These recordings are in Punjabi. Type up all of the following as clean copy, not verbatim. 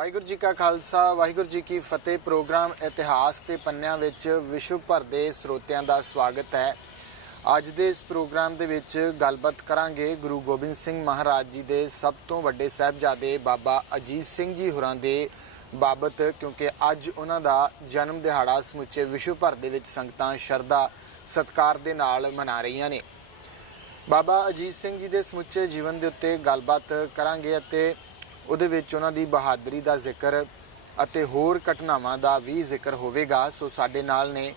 ਵਾਹਿਗੁਰੂ जी का खालसा वाहिगुरू जी की फतेह। प्रोग्राम इतिहास के पन्निਆਂ ਵਿੱਚ विश्व भर ਦੇ ਸਰੋਤਿਆਂ ਦਾ ਸਵਾਗਤ ਹੈ। ਅੱਜ ਦੇ ਇਸ ਪ੍ਰੋਗਰਾਮ ਦੇ ਵਿੱਚ ਗੱਲਬਾਤ ਕਰਾਂਗੇ ਗੁਰੂ ਗੋਬਿੰਦ ਸਿੰਘ ਮਹਾਰਾਜ ਜੀ ਦੇ ਸਭ ਤੋਂ ਵੱਡੇ ਸਾਹਿਬਜ਼ਾਦੇ ਬਾਬਾ ਅਜੀਤ ਸਿੰਘ ਜੀ ਹੋਰਾਂ ਦੇ ਬਾਬਤ, ਕਿਉਂਕਿ ਅੱਜ ਉਹਨਾਂ ਦਾ ਜਨਮ ਦਿਹਾੜਾ ਸਮੁੱਚੇ ਵਿਸ਼ਵ ਭਰ ਦੇ ਵਿੱਚ ਸੰਗਤਾਂ ਸ਼ਰਧਾ ਸਤਿਕਾਰ ਦੇ ਨਾਲ ਮਨਾ ਰਹੀਆਂ ਨੇ। ਬਾਬਾ ਅਜੀਤ ਸਿੰਘ ਜੀ ਦੇ ਸਮੁੱਚੇ ਜੀਵਨ ਦੇ ਉੱਤੇ ਗੱਲਬਾਤ ਕਰਾਂਗੇ ਅਤੇ ਉਹਦੇ ਵਿੱਚ ਉਹਨਾਂ ਦੀ ਬਹਾਦਰੀ ਦਾ ਜ਼ਿਕਰ ਅਤੇ ਹੋਰ ਘਟਨਾਵਾਂ ਦਾ ਵੀ ਜ਼ਿਕਰ ਹੋਵੇਗਾ। ਸੋ ਸਾਡੇ ਨਾਲ ਨੇ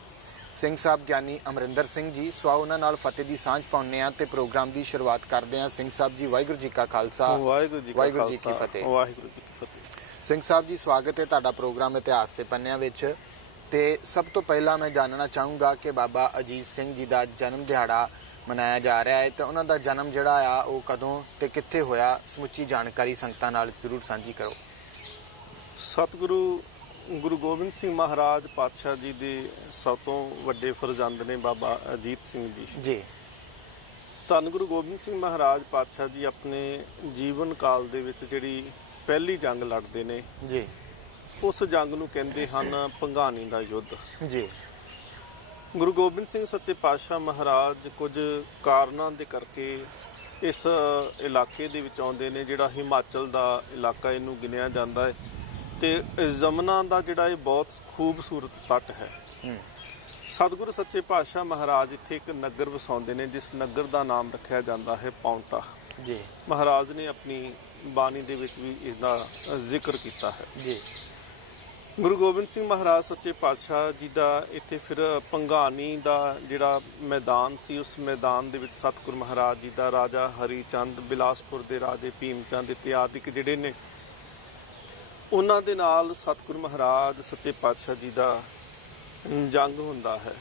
ਸਿੰਘ ਸਾਹਿਬ ਗਿਆਨੀ ਅਮਰਿੰਦਰ ਸਿੰਘ ਜੀ। ਸੋ ਉਹਨਾਂ ਨਾਲ ਫਤਿਹ ਦੀ ਸਾਂਝ ਪਾਉਂਦੇ ਹਾਂ ਤੇ ਪ੍ਰੋਗਰਾਮ ਦੀ ਸ਼ੁਰੂਆਤ ਕਰਦੇ ਹਾਂ। ਸਿੰਘ ਸਾਹਿਬ ਜੀ, ਵਾਹਿਗੁਰੂ ਜੀ ਕਾ ਖਾਲਸਾ ਵਾਹਿਗੁਰੂ ਜੀ ਕੀ ਫਤਿਹ। ਵਾਹਿਗੁਰੂ ਜੀ ਕੀ ਫਤਿਹ। ਸਿੰਘ ਸਾਹਿਬ ਜੀ, ਸਵਾਗਤ ਹੈ ਤੁਹਾਡਾ ਪ੍ਰੋਗਰਾਮ ਇਤਿਹਾਸ ਦੇ ਪੰਨਿਆਂ ਵਿੱਚ। ਤੇ ਸਭ ਤੋਂ ਪਹਿਲਾਂ ਮੈਂ ਜਾਣਨਾ ਚਾਹੂੰਗਾ ਕਿ ਬਾਬਾ ਅਜੀਤ ਸਿੰਘ ਜੀ ਦਾ ਜਨਮ ਦਿਹਾੜਾ ਮਨਾਇਆ ਜਾ ਰਿਹਾ ਹੈ ਤੇ ਉਹਨਾਂ ਦਾ ਜਨਮ ਜਿਹੜਾ ਆ ਉਹ ਕਦੋਂ ਤੇ ਕਿੱਥੇ ਹੋਇਆ, ਸਮੁੱਚੀ ਜਾਣਕਾਰੀ ਸੰਗਤਾਂ ਨਾਲ ਜ਼ਰੂਰ ਸਾਂਝੀ ਕਰੋ। ਸਤਿਗੁਰੂ ਗੁਰੂ ਗੋਬਿੰਦ ਸਿੰਘ ਮਹਾਰਾਜ ਪਾਤਸ਼ਾਹ ਜੀ ਦੇ ਸਭ ਤੋਂ ਵੱਡੇ ਫਰਜ਼ੰਦ ਨੇ ਬਾਬਾ ਅਜੀਤ ਸਿੰਘ ਜੀ। ਜੀ। ਧੰਨ ਗੁਰੂ ਗੋਬਿੰਦ ਸਿੰਘ ਮਹਾਰਾਜ ਪਾਤਸ਼ਾਹ ਜੀ ਆਪਣੇ ਜੀਵਨ ਕਾਲ ਦੇ ਵਿੱਚ ਜਿਹੜੀ ਪਹਿਲੀ ਜੰਗ ਲੜਦੇ ਨੇ ਜੀ, ਉਸ ਜੰਗ ਨੂੰ ਕਹਿੰਦੇ ਹਨ ਭੰਗਾਣੀ ਦਾ ਯੁੱਧ। ਜੀ। ਗੁਰੂ ਗੋਬਿੰਦ ਸਿੰਘ ਸੱਚੇ ਪਾਤਸ਼ਾਹ ਮਹਾਰਾਜ ਕੁਝ ਕਾਰਨਾਂ ਦੇ ਕਰਕੇ ਇਸ ਇਲਾਕੇ ਦੇ ਵਿੱਚ ਆਉਂਦੇ ਨੇ, ਜਿਹੜਾ ਹਿਮਾਚਲ ਦਾ ਇਲਾਕਾ ਇਹਨੂੰ ਗਿਣਿਆ ਜਾਂਦਾ ਹੈ। ਤੇ ਜਮਨਾ ਦਾ ਜਿਹੜਾ ਇਹ ਬਹੁਤ ਖੂਬਸੂਰਤ ਤੱਟ ਹੈ। ਸਤਿਗੁਰੂ ਸੱਚੇ ਪਾਤਸ਼ਾਹ ਮਹਾਰਾਜ ਇੱਥੇ ਇੱਕ ਨਗਰ ਵਸਾਉਂਦੇ ਨੇ, ਜਿਸ ਨਗਰ ਦਾ ਨਾਮ ਰੱਖਿਆ ਜਾਂਦਾ ਹੈ ਪਾਉਂਟਾ। ਜੀ। ਮਹਾਰਾਜ ਨੇ ਆਪਣੀ ਬਾਣੀ ਦੇ ਵਿੱਚ ਵੀ ਇਸ ਦਾ ਜ਼ਿਕਰ ਕੀਤਾ ਹੈ। ਜੀ। ਗੁਰੂ ਗੋਬਿੰਦ ਸਿੰਘ ਮਹਾਰਾਜ ਸੱਚੇ ਪਾਤਸ਼ਾਹ ਜੀ ਦਾ ਇੱਥੇ ਫਿਰ ਭੰਗਾਣੀ ਦਾ ਜਿਹੜਾ ਮੈਦਾਨ ਸੀ, ਉਸ ਮੈਦਾਨ ਦੇ ਵਿੱਚ ਸਤਿਗੁਰੂ ਮਹਾਰਾਜ ਜੀ ਦਾ ਰਾਜਾ ਹਰੀ ਚੰਦ, ਬਿਲਾਸਪੁਰ ਦੇ ਰਾਜੇ ਭੀਮ ਚੰਦ ਇਤਿਆਦਿਕ ਜਿਹੜੇ ਨੇ, ਉਹਨਾਂ ਦੇ ਨਾਲ ਸਤਿਗੁਰੂ ਮਹਾਰਾਜ ਸੱਚੇ ਪਾਤਸ਼ਾਹ ਜੀ ਦਾ ਜੰਗ ਹੁੰਦਾ ਹੈ।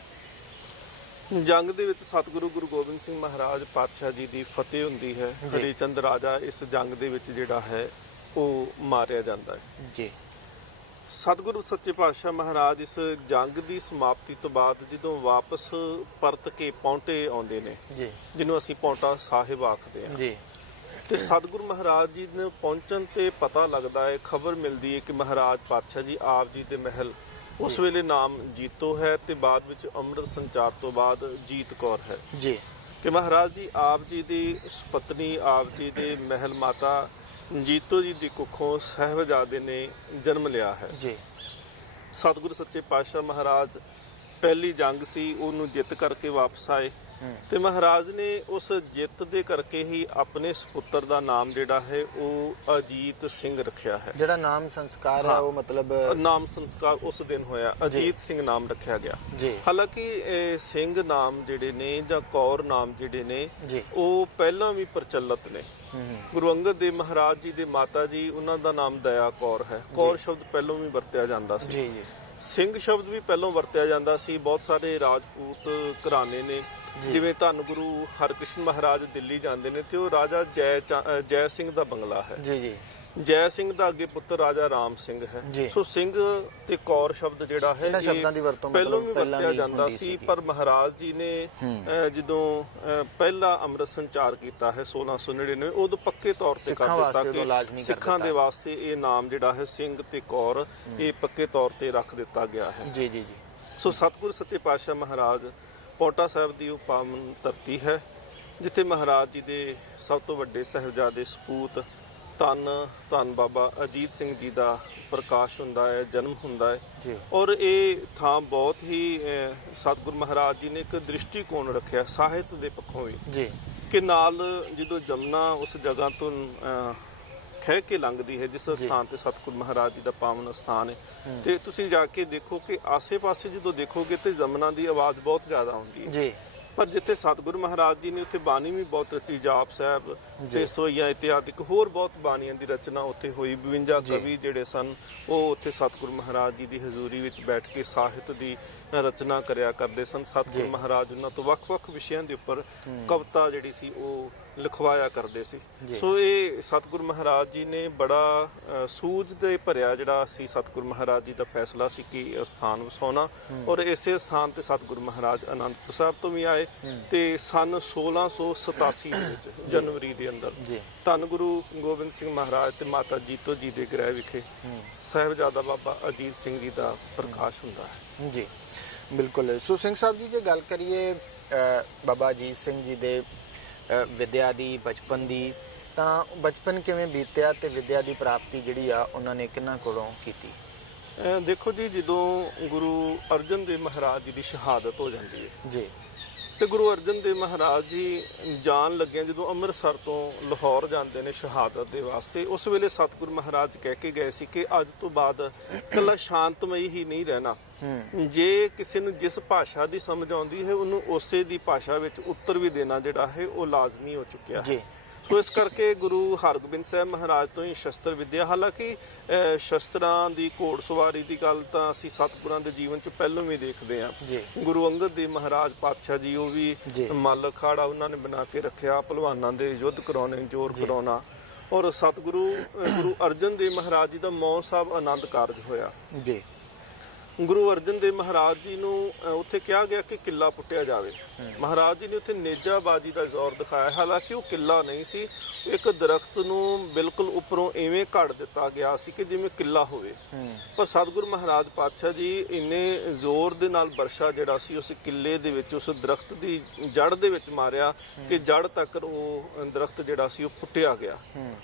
ਜੰਗ ਦੇ ਵਿੱਚ ਸਤਿਗੁਰੂ ਗੁਰੂ ਗੋਬਿੰਦ ਸਿੰਘ ਮਹਾਰਾਜ ਪਾਤਸ਼ਾਹ ਜੀ ਦੀ ਫਤਿਹ ਹੁੰਦੀ ਹੈ। ਹਰੀ ਚੰਦ ਰਾਜਾ ਇਸ ਜੰਗ ਦੇ ਵਿੱਚ ਜਿਹੜਾ ਹੈ ਉਹ ਮਾਰਿਆ ਜਾਂਦਾ ਹੈ। ਜੀ। ਸਤਿਗੁਰੂ ਸੱਚੇ ਪਾਤਸ਼ਾਹ ਮਹਾਰਾਜ ਇਸ ਜੰਗ ਦੀ ਸਮਾਪਤੀ ਤੋਂ ਬਾਅਦ ਜਦੋਂ ਵਾਪਸ ਪਰਤ ਕੇ ਪੌਂਟੇ ਆਉਂਦੇ ਨੇ, ਜੀ, ਜਿਹਨੂੰ ਅਸੀਂ ਪੌਂਟਾ ਸਾਹਿਬ ਆਖਦੇ ਹਾਂ। ਜੀ। ਤੇ ਸਤਿਗੁਰੂ ਮਹਾਰਾਜ ਜੀ ਨੂੰ ਪਹੁੰਚਣ ਤੇ ਪਤਾ ਲੱਗਦਾ ਹੈ, ਖਬਰ ਮਿਲਦੀ ਹੈ ਕਿ ਮਹਾਰਾਜ ਪਾਤਸ਼ਾਹ ਜੀ ਆਪ ਜੀ ਦੇ ਮਹਿਲ ਉਸ ਵੇਲੇ ਨਾਮ ਜੀਤੋ ਹੈ ਤੇ ਬਾਅਦ ਵਿੱਚ ਅੰਮ੍ਰਿਤ ਸੰਚਾਰ ਤੋਂ ਬਾਅਦ ਜੀਤ ਕੌਰ ਹੈ। ਜੀ। ਤੇ ਮਹਾਰਾਜ ਜੀ ਆਪ ਜੀ ਦੀ ਸੁਪਤਨੀ, ਆਪ ਜੀ ਦੇ ਮਹਿਲ ਮਾਤਾ ਜੀਤੋ ਜੀ ਦੀ ਕੁੱਖੋਂ ਸਾਹਿਬਜ਼ਾਦੇ ਨੇ ਜਨਮ ਲਿਆ ਹੈ। ਜੀ। ਸਤਿਗੁਰੂ ਸੱਚੇ ਪਾਤਸ਼ਾਹ ਮਹਾਰਾਜ ਪਹਿਲੀ ਜੰਗ ਸੀ ਉਹਨੂੰ ਜਿੱਤ ਕਰਕੇ ਵਾਪਸ ਆਏ ਤੇ ਮਹਾਰਾਜ ਨੇ ਉਸ ਜਿੱਤ ਦੇ ਕਰਕੇ ਹੀ ਆਪਣੇ ਸੁਪੁੱਤਰ ਦਾ ਨਾਮ ਜਿਹੜਾ ਹੈ ਉਹ ਅਜੀਤ ਸਿੰਘ ਰੱਖਿਆ ਹੈ। ਜਿਹੜਾ ਨਾਮ ਸੰਸਕਾਰ ਹੈ ਉਹ ਮਤਲਬ ਨਾਮ ਸੰਸਕਾਰ ਉਸ ਦਿਨ ਹੋਇਆ, ਅਜੀਤ ਸਿੰਘ ਨਾਮ ਰੱਖਿਆ ਗਿਆ। ਜੀ। ਹਾਲਾਂਕਿ ਇਹ ਸਿੰਘ ਨਾਮ ਜਿਹੜੇ ਨੇ ਜਾਂ ਕੌਰ ਨਾਮ ਜਿਹੜੇ ਨੇ ਜੀ, ਉਹ ਪਹਿਲਾਂ ਵੀ ਪ੍ਰਚਲਿਤ ਨੇ। ਗੁਰੂ ਅੰਗਦ ਦੇਵ ਮਹਾਰਾਜ ਜੀ ਦੇ ਮਾਤਾ ਜੀ, ਉਹਨਾਂ ਦਾ ਨਾਮ ਦਇਆ ਕੌਰ ਹੈ। ਕੌਰ ਸ਼ਬਦ ਪਹਿਲਾਂ ਵੀ ਵਰਤਿਆ ਜਾਂਦਾ ਸੀ। ਜੀ। ਜੀ। ਸਿੰਘ ਸ਼ਬਦ ਵੀ ਪਹਿਲਾਂ ਵਰਤਿਆ ਜਾਂਦਾ ਸੀ। ਬਹੁਤ ਸਾਰੇ ਰਾਜਪੂਤ ਘਰਾਣੇ ਨੇ, ਜਿਵੇਂ ਧੰਨ ਗੁਰੂ ਹਰਕ੍ਰਿਸ਼ਨ ਮਹਾਰਾਜ ਦਿੱਲੀ ਜਾਂਦੇ ਨੇ ਤੇ ਉਹ ਰਾਜਾ ਜੈ ਸਿੰਘ ਦਾ ਬੰਗਲਾ ਹੈ। ਜੀ। ਜੀ। ਜੈ ਸਿੰਘ ਦਾ ਅੱਗੇ ਪੁੱਤਰ ਰਾਜਾ ਰਾਮ ਸਿੰਘ ਹੈ। ਸੋ ਸਿੰਘ ਤੇ ਕੌਰ ਸ਼ਬਦ ਜਿਹੜਾ ਹੈ ਸ਼ਬਦਾਂ ਦੀ ਵਰਤੋਂ ਪਹਿਲਾਂ ਵੀ ਵਰਤਿਆ ਜਾਂਦਾ ਸੀ। ਪਰ ਮਹਾਰਾਜ ਜੀ ਨੇ ਜਦੋਂ ਪਹਿਲਾ ਅੰਮ੍ਰਿਤ ਸੰਚਾਰ ਕੀਤਾ ਹੈ 1699, ਉਦੋਂ ਪੱਕੇ ਤੌਰ ਤੇ ਕਰ ਦਿੱਤਾ ਕਿ ਸਿੱਖਾਂ ਦੇ ਵਾਸਤੇ ਇਹ ਨਾਮ ਜਿਹੜਾ ਹੈ ਸਿੰਘ ਤੇ ਕੌਰ ਇਹ ਪੱਕੇ ਤੌਰ ਤੇ ਰੱਖ ਦਿੱਤਾ ਗਿਆ ਹੈ। ਜੀ। ਜੀ। ਜੀ। ਸੋ ਸਤਿਗੁਰੂ ਸੱਚੇ ਪਾਤਸ਼ਾਹ ਮਹਾਰਾਜ ਪੌਂਟਾ ਸਾਹਿਬ ਦੀ ਉਹ ਪਾਵਨ ਧਰਤੀ ਹੈ, ਜਿੱਥੇ ਮਹਾਰਾਜ ਜੀ ਦੇ ਸਭ ਤੋਂ ਵੱਡੇ ਸਾਹਿਬਜ਼ਾਦੇ ਸਪੂਤ ਧੰਨ ਬਾਬਾ ਅਜੀਤ ਸਿੰਘ ਜੀ ਦਾ ਪ੍ਰਕਾਸ਼ ਹੁੰਦਾ ਹੈ, ਜਨਮ ਹੁੰਦਾ ਹੈ। ਜੀ। ਔਰ ਇਹ ਥਾਂ ਬਹੁਤ ਹੀ ਸਤਿਗੁਰੂ ਮਹਾਰਾਜ ਜੀ ਨੇ ਇੱਕ ਦ੍ਰਿਸ਼ਟੀਕੋਣ ਰੱਖਿਆ ਸਾਹਿਤ ਦੇ ਪੱਖੋਂ ਵੀ। ਜੀ। ਕਿ ਨਾਲ ਜਦੋਂ ਜਮਨਾ ਉਸ ਜਗ੍ਹਾ ਤੋਂ ਖਹਿ ਕੇ ਲੰਘਦੀ ਹੈ, ਜਿਸ ਸਥਾਨ ਤੇ ਸਤਿਗੁਰੂ ਮਹਾਰਾਜ ਜੀ ਦਾ ਪਾਵਨ ਸਥਾਨ ਹੈ, ਤੇ ਤੁਸੀਂ ਜਾ ਕੇ ਦੇਖੋ ਕਿ ਆਸੇ-ਪਾਸੇ ਜਦੋਂ ਦੇਖੋਗੇ ਤੇ ਜਮਨਾ ਦੀ ਆਵਾਜ਼ ਬਹੁਤ ਜ਼ਿਆਦਾ ਆਉਂਦੀ ਹੈ। ਜੀ। ਪਰ ਜਿੱਥੇ ਸਤਿਗੁਰੂ ਮਹਾਰਾਜ ਜੀ ਨੇ ਉੱਥੇ ਬਾਣੀ ਵੀ ਬਹੁਤ ਰਚੀ, ਜਾਪ ਸਾਹਿਬ ਤੇ ਸੋਈਆਂ ਇਤਿਆਦਿਕ ਹੋਰ ਬਹੁਤ ਬਾਣੀਆਂ ਦੀ ਰਚਨਾ ਉੱਥੇ ਹੋਈ। 52 ਕਵੀ ਜਿਹੜੇ ਸਨ ਉਹ ਉੱਥੇ ਸਤਿਗੁਰੂ ਮਹਾਰਾਜ ਜੀ ਦੀ ਹਜ਼ੂਰੀ ਵਿੱਚ ਬੈਠ ਕੇ ਸਾਹਿਤ ਦੀ ਰਚਨਾ ਕਰਿਆ ਕਰਦੇ ਸਨ। ਸਤਿਗੁਰੂ ਮਹਾਰਾਜ ਉਹਨਾਂ ਤੋਂ ਵੱਖ-ਵੱਖ ਵਿਸ਼ਿਆਂ ਦੇ ਉੱਪਰ ਕਵਿਤਾ ਜਿਹੜੀ ਸੀ ਉਹ ਲਿਖਵਾਇਆ ਕਰਦੇ ਸੀ। ਜੀ। ਸੋ ਇਹ ਸਤਿਗੁਰੂ ਮਹਾਰਾਜ ਜੀ ਨੇ ਬੜਾ ਸੂਝ ਦੇ ਭਰਿਆ ਜਿਹੜਾ ਸੀ ਸਤਿਗੁਰੂ ਮਹਾਰਾਜ ਜੀ ਦਾ ਫੈਸਲਾ ਸੀ ਕਿ ਅਸਥਾਨ ਵਸਾਉਣਾ, ਔਰ ਇਸੇ ਸਥਾਨ ਤੇ ਸਤਿਗੁਰੂ ਮਹਾਰਾਜ ਅਨੰਦਪੁਰ ਸਾਹਿਬ ਤੋਂ ਵੀ ਆਏ ਤੇ ਸਨ 1687 ਦੇ ਵਿੱਚ ਜਨਵਰੀ ਦੇ ਅੰਦਰ ਜੀ। ਧੰਨ ਗੁਰੂ ਗੋਬਿੰਦ ਸਿੰਘ ਮਹਾਰਾਜ ਤੇ ਮਾਤਾ ਜੀਤੋ ਜੀ ਦੇ ਗ੍ਰਹਿ ਵਿਖੇ ਸਾਹਿਬਜ਼ਾਦਾ ਬਾਬਾ ਅਜੀਤ ਸਿੰਘ ਜੀ ਦਾ ਪ੍ਰਕਾਸ਼ ਹੁੰਦਾ ਹੈ। ਜੀ ਬਿਲਕੁਲ। ਸੋ ਸਿੰਘ ਸਾਹਿਬ ਜੀ, ਜੇ ਗੱਲ ਕਰੀਏ ਬਾਬਾ ਅਜੀਤ ਸਿੰਘ ਜੀ ਦੇ ਵਿਦਿਆ ਦੀ, ਬਚਪਨ ਦੀ, ਤਾਂ ਬਚਪਨ ਕਿਵੇਂ ਬੀਤਿਆ ਤੇ ਵਿਦਿਆ ਦੀ ਪ੍ਰਾਪਤੀ ਜਿਹੜੀ ਆ ਉਹਨਾਂ ਨੇ ਕਿਹਨਾਂ ਕੋਲੋਂ ਕੀਤੀ? ਦੇਖੋ ਜੀ, ਜਦੋਂ ਗੁਰੂ ਅਰਜਨ ਦੇਵ ਮਹਾਰਾਜ ਜੀ ਦੀ ਸ਼ਹਾਦਤ ਹੋ ਜਾਂਦੀ ਹੈ ਜੀ, ਤੇ ਗੁਰੂ ਅਰਜਨ ਦੇਵ ਮਹਾਰਾਜ ਜੀ ਜਾਣ ਲੱਗਿਆ ਜਦੋਂ ਅੰਮ੍ਰਿਤਸਰ ਤੋਂ ਲਾਹੌਰ ਜਾਂਦੇ ਨੇ ਸ਼ਹਾਦਤ ਦੇ ਵਾਸਤੇ, ਉਸ ਵੇਲੇ ਸਤਿਗੁਰੂ ਮਹਾਰਾਜ ਕਹਿ ਕੇ ਗਏ ਸੀ ਕਿ ਅੱਜ ਤੋਂ ਬਾਅਦ ਇਕੱਲਾ ਸ਼ਾਂਤਮਈ ਹੀ ਨਹੀਂ ਰਹਿਣਾ, ਜੇ ਕਿਸੇ ਨੂੰ ਜਿਸ ਭਾਸ਼ਾ ਦੀ ਸਮਝ ਆਉਂਦੀ ਹੈ ਉਹਨੂੰ ਉਸੇ ਦੀ ਭਾਸ਼ਾ ਵਿੱਚ ਉੱਤਰ ਵੀ ਦੇਣਾ ਜਿਹੜਾ ਹੈ ਉਹ ਲਾਜ਼ਮੀ ਹੋ ਚੁੱਕਿਆ ਹੈ। ਸੋ ਇਸ ਕਰਕੇ ਗੁਰੂ ਹਰਗੋਬਿੰਦ ਸਾਹਿਬ ਮਹਾਰਾਜ ਤੋਂ ਹੀ ਸ਼ਸਤਰ ਵਿਦਿਆ, ਹਾਲਾਂਕਿ ਸ਼ਸਤਰਾਂ ਦੀ, ਘੋੜਸਵਾਰੀ ਦੀ ਗੱਲ ਤਾਂ ਅਸੀਂ ਸਤਿਗੁਰਾਂ ਦੇ ਜੀਵਨ 'ਚ ਪਹਿਲਾਂ ਵੀ ਦੇਖਦੇ ਹਾਂ। ਗੁਰੂ ਅੰਗਦ ਦੇਵ ਮਹਾਰਾਜ ਪਾਤਸ਼ਾਹ ਜੀ, ਉਹ ਵੀ ਮੱਲ ਅਖਾੜਾ ਉਹਨਾਂ ਨੇ ਬਣਾ ਕੇ ਰੱਖਿਆ, ਭਲਵਾਨਾਂ ਦੇ ਯੁੱਧ ਕਰਾਉਣੇ, ਜ਼ੋਰ ਕਰਾਉਣਾ। ਔਰ ਸਤਿਗੁਰੂ ਗੁਰੂ ਅਰਜਨ ਦੇਵ ਮਹਾਰਾਜ ਜੀ ਦਾ ਮੌ ਸਾਹਿਬ ਆਨੰਦ ਕਾਰਜ ਹੋਇਆ। ਗੁਰੂ ਅਰਜਨ ਦੇਵ ਮਹਾਰਾਜ ਜੀ ਨੂੰ ਉੱਥੇ ਕਿਹਾ ਗਿਆ ਕਿ ਕਿੱਲਾ ਪੁੱਟਿਆ ਜਾਵੇ। ਮਹਾਰਾਜ ਜੀ ਨੇ ਉੱਥੇ ਨੇਜਾਬਾਜੀ ਦਾ ਜ਼ੋਰ ਦਿਖਾਇਆ, ਹਾਲਾਂਕਿ ਉਹ ਕਿੱਲਾ ਨਹੀਂ ਸੀ, ਇੱਕ ਦਰਖਤ ਨੂੰ ਬਿਲਕੁਲ ਉੱਪਰੋਂ ਐਵੇਂ ਘੜ ਦਿੱਤਾ ਗਿਆ ਸੀ ਕਿ ਜਿਵੇਂ ਕਿੱਲਾ ਹੋਵੇ। ਪਰ ਸਤਿਗੁਰੂ ਮਹਾਰਾਜ ਪਾਤਸ਼ਾਹ ਜੀ ਇੰਨੇ ਜ਼ੋਰ ਦੇ ਨਾਲ ਵਰਸ਼ਾ ਜਿਹੜਾ ਸੀ ਉਸ ਕਿੱਲੇ ਦੇ ਵਿੱਚ, ਉਸ ਦਰਖਤ ਦੀ ਜੜ ਦੇ ਵਿੱਚ ਮਾਰਿਆ ਕਿ ਜੜ ਤੱਕ ਉਹ ਦਰਖਤ ਜਿਹੜਾ ਸੀ ਉਹ ਪੁੱਟਿਆ ਗਿਆ।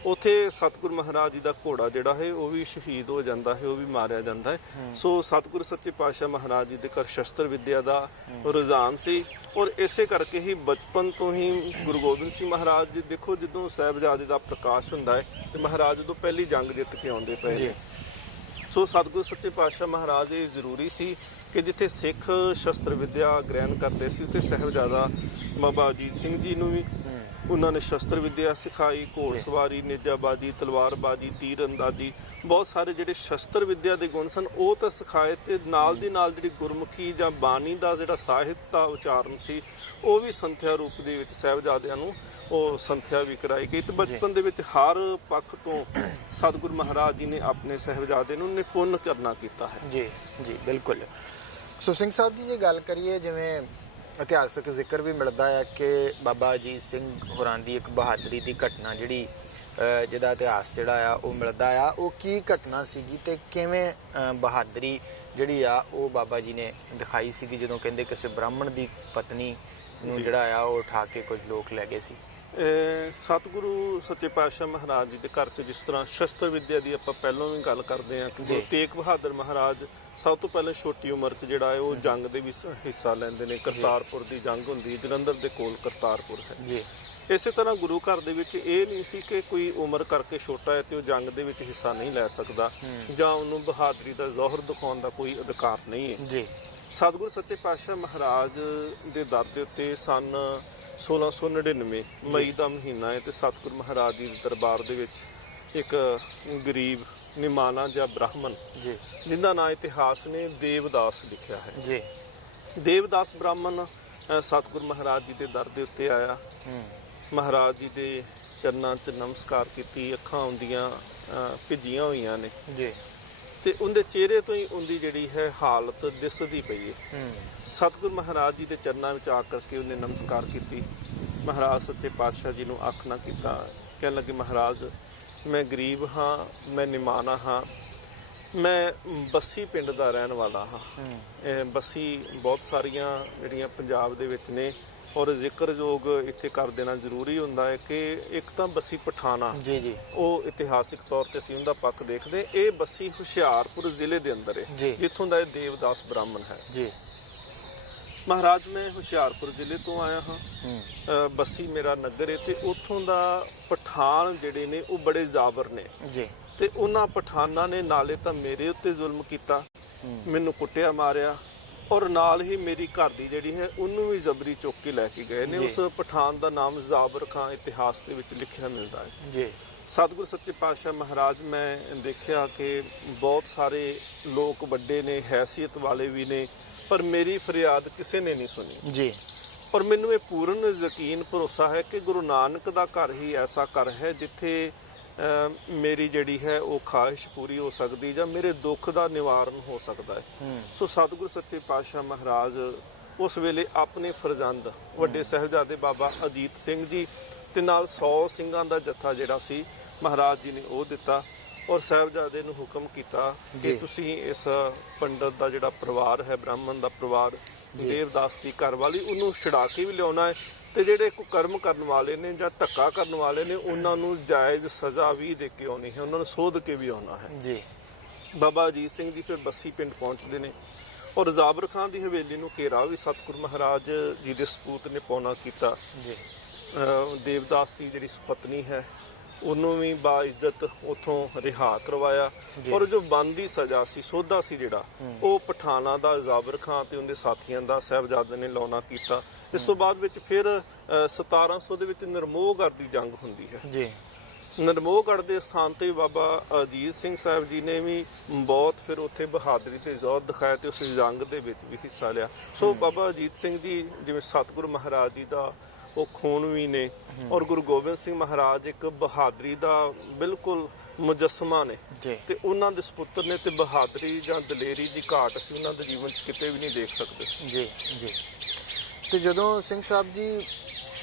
ਉੱਥੇ ਸਤਿਗੁਰੂ ਮਹਾਰਾਜ ਜੀ ਦਾ ਘੋੜਾ ਜਿਹੜਾ ਹੈ ਉਹ ਵੀ ਸ਼ਹੀਦ ਹੋ ਜਾਂਦਾ ਹੈ, ਉਹ ਵੀ ਮਾਰਿਆ ਜਾਂਦਾ ਹੈ। ਸੋ ਸਤਿਗੁਰੂ ਸੱਚੇ ਪਾਤਸ਼ਾਹ ਮਹਾਰਾਜ ਜੀ ਦੇ ਘਰ ਸ਼ਸਤਰ ਵਿਦਿਆ ਦਾ ਰੁਝਾਨ ਸੀ, ਔਰ ਇਸੇ ਕਰਕੇ ਹੀ ਬਚਪਨ ਤੋਂ ਹੀ ਗੁਰੂ ਗੋਬਿੰਦ ਸਿੰਘ ਮਹਾਰਾਜ ਜੀ, ਦੇਖੋ ਜਦੋਂ ਸਾਹਿਬਜ਼ਾਦੇ ਦਾ ਪ੍ਰਕਾਸ਼ ਹੁੰਦਾ ਹੈ ਤੇ ਮਹਾਰਾਜ ਉਦੋਂ ਪਹਿਲੀ ਜੰਗ ਜਿੱਤ ਕੇ ਆਉਂਦੇ ਪਏ ਨੇ। ਸੋ ਸਤਿਗੁਰੂ ਸੱਚੇ ਪਾਤਸ਼ਾਹ ਮਹਾਰਾਜ ਇਹ ਜ਼ਰੂਰੀ ਸੀ ਕਿ ਜਿੱਥੇ ਸਿੱਖ ਸ਼ਸਤਰ ਵਿਦਿਆ ਗ੍ਰਹਿਣ ਕਰਦੇ ਸੀ ਉੱਥੇ ਸਾਹਿਬਜ਼ਾਦਾ ਬਾਬਾ ਅਜੀਤ ਸਿੰਘ ਜੀ ਨੂੰ ਵੀ ਉਹਨਾਂ ਨੇ ਸ਼ਸਤਰ ਵਿਦਿਆ ਸਿਖਾਈ, ਘੋੜਸਵਾਰੀ, ਨੇਜਾਬਾਜੀ, ਤਲਵਾਰਬਾਜੀ, ਤੀਰ ਅੰਦਾਜ਼ੀ, ਬਹੁਤ ਸਾਰੇ ਜਿਹੜੇ ਸ਼ਸਤਰ ਵਿਦਿਆ ਦੇ ਗੁਣ ਸਨ ਉਹ ਤਾਂ ਸਿਖਾਏ, ਤੇ ਨਾਲ ਦੀ ਨਾਲ ਜਿਹੜੀ ਗੁਰਮੁਖੀ ਜਾਂ ਬਾਣੀ ਦਾ ਜਿਹੜਾ ਸਾਹਿਤ ਦਾ ਉਚਾਰਨ ਸੀ ਉਹ ਵੀ ਸੰਥਿਆ ਰੂਪ ਦੇ ਵਿੱਚ ਸਾਹਿਬਜ਼ਾਦਿਆਂ ਨੂੰ ਉਹ ਸੰਥਿਆ ਵੀ ਕਰਾਈ ਗਈ। ਤੇ ਬਚਪਨ ਦੇ ਵਿੱਚ ਹਰ ਪੱਖ ਤੋਂ ਸਤਿਗੁਰੂ ਮਹਾਰਾਜ ਜੀ ਨੇ ਆਪਣੇ ਸਾਹਿਬਜ਼ਾਦੇ ਨੂੰ ਨਿਪੁੰਨ ਕਰਨਾ ਕੀਤਾ ਹੈ। ਜੀ ਬਿਲਕੁਲ। ਸੋ ਸਿੰਘ ਸਾਹਿਬ ਜੀ, ਜੇ ਗੱਲ ਕਰੀਏ, ਜਿਵੇਂ ਇਤਿਹਾਸਕ ਜ਼ਿਕਰ ਵੀ ਮਿਲਦਾ ਹੈ ਕਿ ਬਾਬਾ ਅਜੀਤ ਸਿੰਘ ਹੋਰਾਂ ਦੀ ਇੱਕ ਬਹਾਦਰੀ ਦੀ ਘਟਨਾ ਜਿਹੜੀ ਜਿਹਦਾ ਇਤਿਹਾਸ ਜਿਹੜਾ ਆ ਉਹ ਮਿਲਦਾ ਆ, ਉਹ ਕੀ ਘਟਨਾ ਸੀਗੀ ਤੇ ਕਿਵੇਂ ਬਹਾਦਰੀ ਜਿਹੜੀ ਆ ਉਹ ਬਾਬਾ ਜੀ ਨੇ ਦਿਖਾਈ ਸੀਗੀ ਜਦੋਂ ਕਹਿੰਦੇ ਕਿਸੇ ਬ੍ਰਾਹਮਣ ਦੀ ਪਤਨੀ ਨੂੰ ਜਿਹੜਾ ਆ ਉਹ ਉਠਾ ਕੇ ਕੁਝ ਲੋਕ ਲੈ ਗਏ ਸੀ? ਸਤਿਗੁਰੂ ਸੱਚੇ ਪਾਤਸ਼ਾਹ ਮਹਾਰਾਜ ਜੀ ਦੇ ਘਰ 'ਚ ਜਿਸ ਤਰ੍ਹਾਂ ਸ਼ਸਤਰ ਵਿਦਿਆ ਦੀ ਆਪਾਂ ਪਹਿਲਾਂ ਵੀ ਗੱਲ ਕਰਦੇ ਹਾਂ ਕਿ ਗੁਰੂ ਤੇਗ ਬਹਾਦਰ ਮਹਾਰਾਜ ਸਭ ਤੋਂ ਪਹਿਲਾਂ ਛੋਟੀ ਉਮਰ 'ਚ ਜਿਹੜਾ ਹੈ ਉਹ ਜੰਗ ਦੇ ਵਿੱਚ ਹਿੱਸਾ ਲੈਂਦੇ ਨੇ। ਕਰਤਾਰਪੁਰ ਦੀ ਜੰਗ ਹੁੰਦੀ ਹੈ, ਜਲੰਧਰ ਦੇ ਕੋਲ ਕਰਤਾਰਪੁਰ ਹੈ। ਇਸੇ ਤਰ੍ਹਾਂ ਗੁਰੂ ਘਰ ਦੇ ਵਿੱਚ ਇਹ ਨਹੀਂ ਸੀ ਕਿ ਕੋਈ ਉਮਰ ਕਰਕੇ ਛੋਟਾ ਹੈ ਤੇ ਉਹ ਜੰਗ ਦੇ ਵਿੱਚ ਹਿੱਸਾ ਨਹੀਂ ਲੈ ਸਕਦਾ ਜਾਂ ਉਹਨੂੰ ਬਹਾਦਰੀ ਦਾ ਜ਼ੋਹਰ ਦਿਖਾਉਣ ਦਾ ਕੋਈ ਅਧਿਕਾਰ ਨਹੀਂ ਹੈ। ਸਤਿਗੁਰੂ ਸੱਚੇ ਪਾਤਸ਼ਾਹ ਮਹਾਰਾਜ ਦੇ ਦਰ ਦੇ ਉੱਤੇ ਸਨ 1699 ਮਈ ਦਾ ਮਹੀਨਾ ਹੈ ਤੇ ਸਤਿਗੁਰੂ ਮਹਾਰਾਜ ਜੀ ਦੇ ਦਰਬਾਰ ਦੇ ਵਿੱਚ ਇੱਕ ਗਰੀਬ ਨਿਮਾਣਾ ਜਾਂ ਬ੍ਰਾਹਮਣ ਜਿੰਦਾ ਨਾਂ ਇਤਿਹਾਸ ਨੇ ਦੇਵਦਾਸ ਲਿਖਿਆ ਹੈ। ਦੇਵਦਾਸ ਬ੍ਰਾਹਮਣ ਸਤਿਗੁਰੂ ਮਹਾਰਾਜ ਜੀ ਦੇ ਦਰ ਦੇ ਉੱਤੇ ਆਇਆ, ਮਹਾਰਾਜ ਜੀ ਦੇ ਚਰਨਾਂ 'ਚ ਨਮਸਕਾਰ ਕੀਤੀ, ਅੱਖਾਂ ਉਹਦੀਆਂ ਭਿੱਜੀਆਂ ਹੋਈਆਂ ਨੇ ਤੇ ਉਹਦੇ ਚਿਹਰੇ ਤੋਂ ਹੀ ਉਹਦੀ ਜਿਹੜੀ ਹੈ ਹਾਲਤ ਦਿਸਦੀ ਪਈ ਹੈ। ਸਤਿਗੁਰੂ ਮਹਾਰਾਜ ਜੀ ਦੇ ਚਰਨਾਂ ਵਿੱਚ ਆ ਕਰਕੇ ਉਹਨੇ ਨਮਸਕਾਰ ਕੀਤੀ। ਮਹਾਰਾਜ ਸੱਚੇ ਪਾਤਸ਼ਾਹ ਜੀ ਨੂੰ ਅੱਖ ਨਾ ਕੀਤਾ, ਕਹਿਣ ਲੱਗੇ, ਮਹਾਰਾਜ ਮੈਂ ਗਰੀਬ ਹਾਂ, ਮੈਂ ਨਿਮਾਣਾ ਹਾਂ, ਮੈਂ ਬੱਸੀ ਪਿੰਡ ਦਾ ਰਹਿਣ ਵਾਲਾ ਹਾਂ। ਇਹ ਬੱਸੀ ਬਹੁਤ ਸਾਰੀਆਂ ਜਿਹੜੀਆਂ ਪੰਜਾਬ ਦੇ ਵਿੱਚ ਨੇ, ਔਰ ਜ਼ਿਕਰਯੋਗ ਇੱਥੇ ਕਰ ਦੇਣਾ ਜ਼ਰੂਰੀ ਹੁੰਦਾ ਹੈ ਕਿ ਇੱਕ ਤਾਂ ਬੱਸੀ ਪਠਾਣਾ ਉਹ ਇਤਿਹਾਸਿਕ ਤੌਰ ਤੇ ਅਸੀਂ ਉਹਦਾ ਪੱਖ ਦੇਖਦੇ। ਇਹ ਬੱਸੀ ਹੁਸ਼ਿਆਰਪੁਰ ਜ਼ਿਲ੍ਹੇ ਦੇ ਅੰਦਰ ਹੈ ਜਿੱਥੋਂ ਦਾ ਇਹ ਦੇਵਦਾਸ ਬ੍ਰਾਹਮਣ ਹੈ। ਮਹਾਰਾਜ ਮੈਂ ਹੁਸ਼ਿਆਰਪੁਰ ਜ਼ਿਲ੍ਹੇ ਤੋਂ ਆਇਆ ਹਾਂ, ਬੱਸੀ ਮੇਰਾ ਨਗਰ ਹੈ ਤੇ ਉੱਥੋਂ ਦਾ ਪਠਾਨ ਜਿਹੜੇ ਨੇ ਉਹ ਬੜੇ ਜ਼ਾਬਰ ਨੇ ਤੇ ਉਹਨਾਂ ਪਠਾਨਾਂ ਨੇ ਨਾਲੇ ਤਾਂ ਮੇਰੇ ਉੱਤੇ ਜ਼ੁਲਮ ਕੀਤਾ, ਮੈਨੂੰ ਕੁੱਟਿਆ ਮਾਰਿਆ, ਔਰ ਨਾਲ ਹੀ ਮੇਰੀ ਘਰ ਦੀ ਜਿਹੜੀ ਹੈ ਉਹਨੂੰ ਵੀ ਜ਼ਬਰੀ ਚੁੱਕ ਕੇ ਲੈ ਕੇ ਗਏ ਨੇ। ਉਸ ਪਠਾਨ ਦਾ ਨਾਮ ਜ਼ਾਬਰ ਖਾਂ ਇਤਿਹਾਸ ਦੇ ਵਿੱਚ ਲਿਖਿਆ ਮਿਲਦਾ ਹੈ। ਸਤਿਗੁਰੂ ਸੱਚੇ ਪਾਤਸ਼ਾਹ ਮਹਾਰਾਜ ਮੈਂ ਦੇਖਿਆ ਕਿ ਬਹੁਤ ਸਾਰੇ ਲੋਕ ਵੱਡੇ ਨੇ, ਹੈਸੀਅਤ ਵਾਲੇ ਵੀ ਨੇ, ਪਰ ਮੇਰੀ ਫਰਿਆਦ ਕਿਸੇ ਨੇ ਨਹੀਂ ਸੁਣੀ। ਔਰ ਮੈਨੂੰ ਇਹ ਪੂਰਨ ਯਕੀਨ ਭਰੋਸਾ ਹੈ ਕਿ ਗੁਰੂ ਨਾਨਕ ਦਾ ਘਰ ਹੀ ਐਸਾ ਘਰ ਹੈ ਜਿੱਥੇ ਮੇਰੀ ਜਿਹੜੀ ਹੈ ਉਹ ਖਾਹਿਸ਼ ਪੂਰੀ ਹੋ ਸਕਦੀ ਜਾਂ ਮੇਰੇ ਦੁੱਖ ਦਾ ਨਿਵਾਰਨ ਹੋ ਸਕਦਾ ਹੈ। ਸੋ ਸਤਿਗੁਰ ਸੱਚੇ ਪਾਤਸ਼ਾਹ ਮਹਾਰਾਜ ਉਸ ਵੇਲੇ ਆਪਣੇ ਫਰਜ਼ੰਦ ਵੱਡੇ ਸਾਹਿਬਜ਼ਾਦੇ ਬਾਬਾ ਅਜੀਤ ਸਿੰਘ ਜੀ ਤੇ ਨਾਲ 100 ਸਿੰਘਾਂ ਦਾ ਜੱਥਾ ਜਿਹੜਾ ਸੀ ਮਹਾਰਾਜ ਜੀ ਨੇ ਉਹ ਦਿੱਤਾ ਔਰ ਸਾਹਿਬਜ਼ਾਦੇ ਨੂੰ ਹੁਕਮ ਕੀਤਾ ਕਿ ਤੁਸੀਂ ਇਸ ਪੰਡਤ ਦਾ ਜਿਹੜਾ ਪਰਿਵਾਰ ਹੈ, ਬ੍ਰਾਹਮਣ ਦਾ ਪਰਿਵਾਰ, ਦੇਵਦਾਸ ਦੀ ਘਰਵਾਲੀ, ਉਹਨੂੰ ਛੁਡਾ ਕੇ ਵੀ ਲਿਆਉਣਾ ਹੈ ਤੇ ਜਿਹੜੇ ਕੁਕਰਮ ਕਰਨ ਵਾਲੇ ਨੇ ਜਾਂ ਧੱਕਾ ਕਰਨ ਵਾਲੇ ਨੇ ਉਹਨਾਂ ਨੂੰ ਜਾਇਜ਼ ਸਜ਼ਾ ਵੀ ਦੇ ਕੇ ਆਉਣੀ ਹੈ, ਉਹਨਾਂ ਨੂੰ ਸੋਧ ਕੇ ਵੀ ਆਉਣਾ ਹੈ ਜੀ। ਬਾਬਾ ਅਜੀਤ ਸਿੰਘ ਜੀ ਫਿਰ ਬੱਸੀ ਪਿੰਡ ਪਹੁੰਚਦੇ ਨੇ ਔਰ ਜ਼ਾਬਰ ਖਾਨ ਦੀ ਹਵੇਲੀ ਨੂੰ ਘੇਰਾ ਵੀ ਸਤਿਗੁਰੂ ਮਹਾਰਾਜ ਜੀ ਦੇ ਸਪੂਤ ਨੇ ਪਾਉਣਾ ਕੀਤਾ ਜੀ। ਦੇਵਦਾਸ ਦੀ ਜਿਹੜੀ ਪਤਨੀ ਹੈ ਉਹਨੂੰ ਵੀ ਬਾਇਜ਼ਤ ਉਥੋਂ ਰਿਹਾ ਕਰਵਾਇਆ ਔਰ ਜੋ ਬੰਦੀ ਸਜ਼ਾ ਸੀ, ਸੋਧਾ ਸੀ ਜਿਹੜਾ, ਉਹ ਪਠਾਨਾਂ ਦਾ ਜ਼ਾਬਰ ਖਾਨ ਤੇ ਉਹਦੇ ਸਾਥੀਆਂ ਦਾ ਸਾਹਿਬਜ਼ਾਦੇ ਨੇ ਲਾਉਣਾ ਕੀਤਾ। ਇਸ ਤੋਂ ਬਾਅਦ ਵਿੱਚ ਫਿਰ 1700 ਦੇ ਵਿੱਚ ਨਰਮੋਹਗੜ੍ਹ ਦੀ ਜੰਗ ਹੁੰਦੀ ਹੈ ਜੀ। ਨਰਮੋਹਗੜ੍ਹ ਦੇ ਸਥਾਨ ਤੇ ਬਾਬਾ ਅਜੀਤ ਸਿੰਘ ਸਾਹਿਬ ਜੀ ਨੇ ਵੀ ਬਹੁਤ ਫਿਰ ਉੱਥੇ ਬਹਾਦਰੀ ਤੇ ਜ਼ੋਰ ਦਿਖਾਇਆ ਤੇ ਉਸ ਜੰਗ ਦੇ ਵਿੱਚ ਵੀ ਹਿੱਸਾ ਲਿਆ। ਸੋ ਬਾਬਾ ਅਜੀਤ ਸਿੰਘ ਜੀ ਜਿਵੇਂ ਸਤਿਗੁਰੂ ਮਹਾਰਾਜ ਜੀ ਦਾ ਉਹ ਖੂਨ ਵੀ ਨੇ ਔਰ ਗੁਰੂ ਗੋਬਿੰਦ ਸਿੰਘ ਮਹਾਰਾਜ ਇੱਕ ਬਹਾਦਰੀ ਦਾ ਬਿਲਕੁਲ ਮੁਜੱਸਮਾ ਨੇ ਤੇ ਉਹਨਾਂ ਦੇ ਸਪੁੱਤਰ ਨੇ ਤੇ ਬਹਾਦਰੀ ਜਾਂ ਦਲੇਰੀ ਦੀ ਘਾਟ ਅਸੀਂ ਉਹਨਾਂ ਦੇ ਜੀਵਨ 'ਚ ਕਿਤੇ ਵੀ ਨਹੀਂ ਦੇਖ ਸਕਦੇ ਜੀ ਜੀ। ਤੇ ਜਦੋਂ ਸਿੰਘ ਸਾਹਿਬ ਜੀ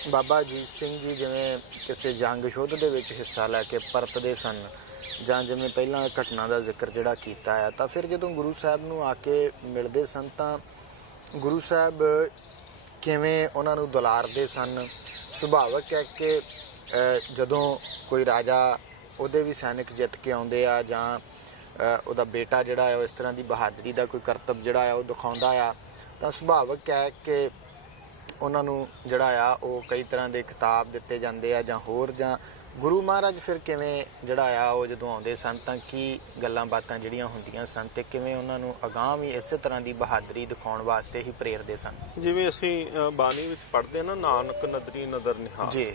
ਬਾਬਾ ਅਜੀਤ ਸਿੰਘ ਜੀ ਜਿਵੇਂ ਕਿਸੇ ਜੰਗ ਯੁੱਧ ਦੇ ਵਿੱਚ ਹਿੱਸਾ ਲੈ ਕੇ ਪਰਤਦੇ ਸਨ ਜਾਂ ਜਿਵੇਂ ਪਹਿਲਾਂ ਘਟਨਾ ਦਾ ਜ਼ਿਕਰ ਜਿਹੜਾ ਕੀਤਾ ਹੈ, ਤਾਂ ਫਿਰ ਜਦੋਂ ਗੁਰੂ ਸਾਹਿਬ ਨੂੰ ਆ ਕੇ ਮਿਲਦੇ ਸਨ ਤਾਂ ਗੁਰੂ ਸਾਹਿਬ ਕਿਵੇਂ ਉਹਨਾਂ ਨੂੰ ਦੁਲਾਰਦੇ ਸਨ? ਸੁਭਾਵਕ ਹੈ ਕਿ ਜਦੋਂ ਕੋਈ ਰਾਜਾ ਉਹਦੇ ਵੀ ਸੈਨਿਕ ਜਿੱਤ ਕੇ ਆਉਂਦੇ ਆ ਜਾਂ ਉਹਦਾ ਬੇਟਾ ਜਿਹੜਾ ਹੈ ਉਹ ਇਸ ਤਰ੍ਹਾਂ ਦੀ ਬਹਾਦਰੀ ਦਾ ਕੋਈ ਕਰਤੱਵ ਜਿਹੜਾ ਆ ਉਹ ਦਿਖਾਉਂਦਾ ਆ, ਤਾਂ ਸੁਭਾਵਕ ਹੈ ਕਿ ਉਹਨਾਂ ਨੂੰ ਜਿਹੜਾ ਆ ਉਹ ਕਈ ਤਰ੍ਹਾਂ ਦੇ ਖਿਤਾਬ ਦਿੱਤੇ ਜਾਂਦੇ ਆ ਜਾਂ ਹੋਰ। ਜਾਂ ਗੁਰੂ ਮਹਾਰਾਜ ਫਿਰ ਕਿਵੇਂ ਜਿਹੜਾ ਆ ਉਹ ਜਦੋਂ ਆਉਂਦੇ ਸਨ ਤਾਂ ਕੀ ਗੱਲਾਂ ਬਾਤਾਂ ਜਿਹੜੀਆਂ ਹੁੰਦੀਆਂ ਸਨ ਤੇ ਕਿਵੇਂ ਉਹਨਾਂ ਨੂੰ ਅਗਾਂਹ ਵੀ ਇਸੇ ਤਰ੍ਹਾਂ ਦੀ ਬਹਾਦਰੀ ਦਿਖਾਉਣ ਵਾਸਤੇ ਹੀ ਪ੍ਰੇਰਦੇ ਸਨ? ਜਿਵੇਂ ਅਸੀਂ ਬਾਣੀ ਵਿੱਚ ਪੜ੍ਹਦੇ ਹਾਂ ਨਾ, ਨਾਨਕ ਨਦਰੀ ਨਦਰ ਨਿਹਾਲ ਜੀ,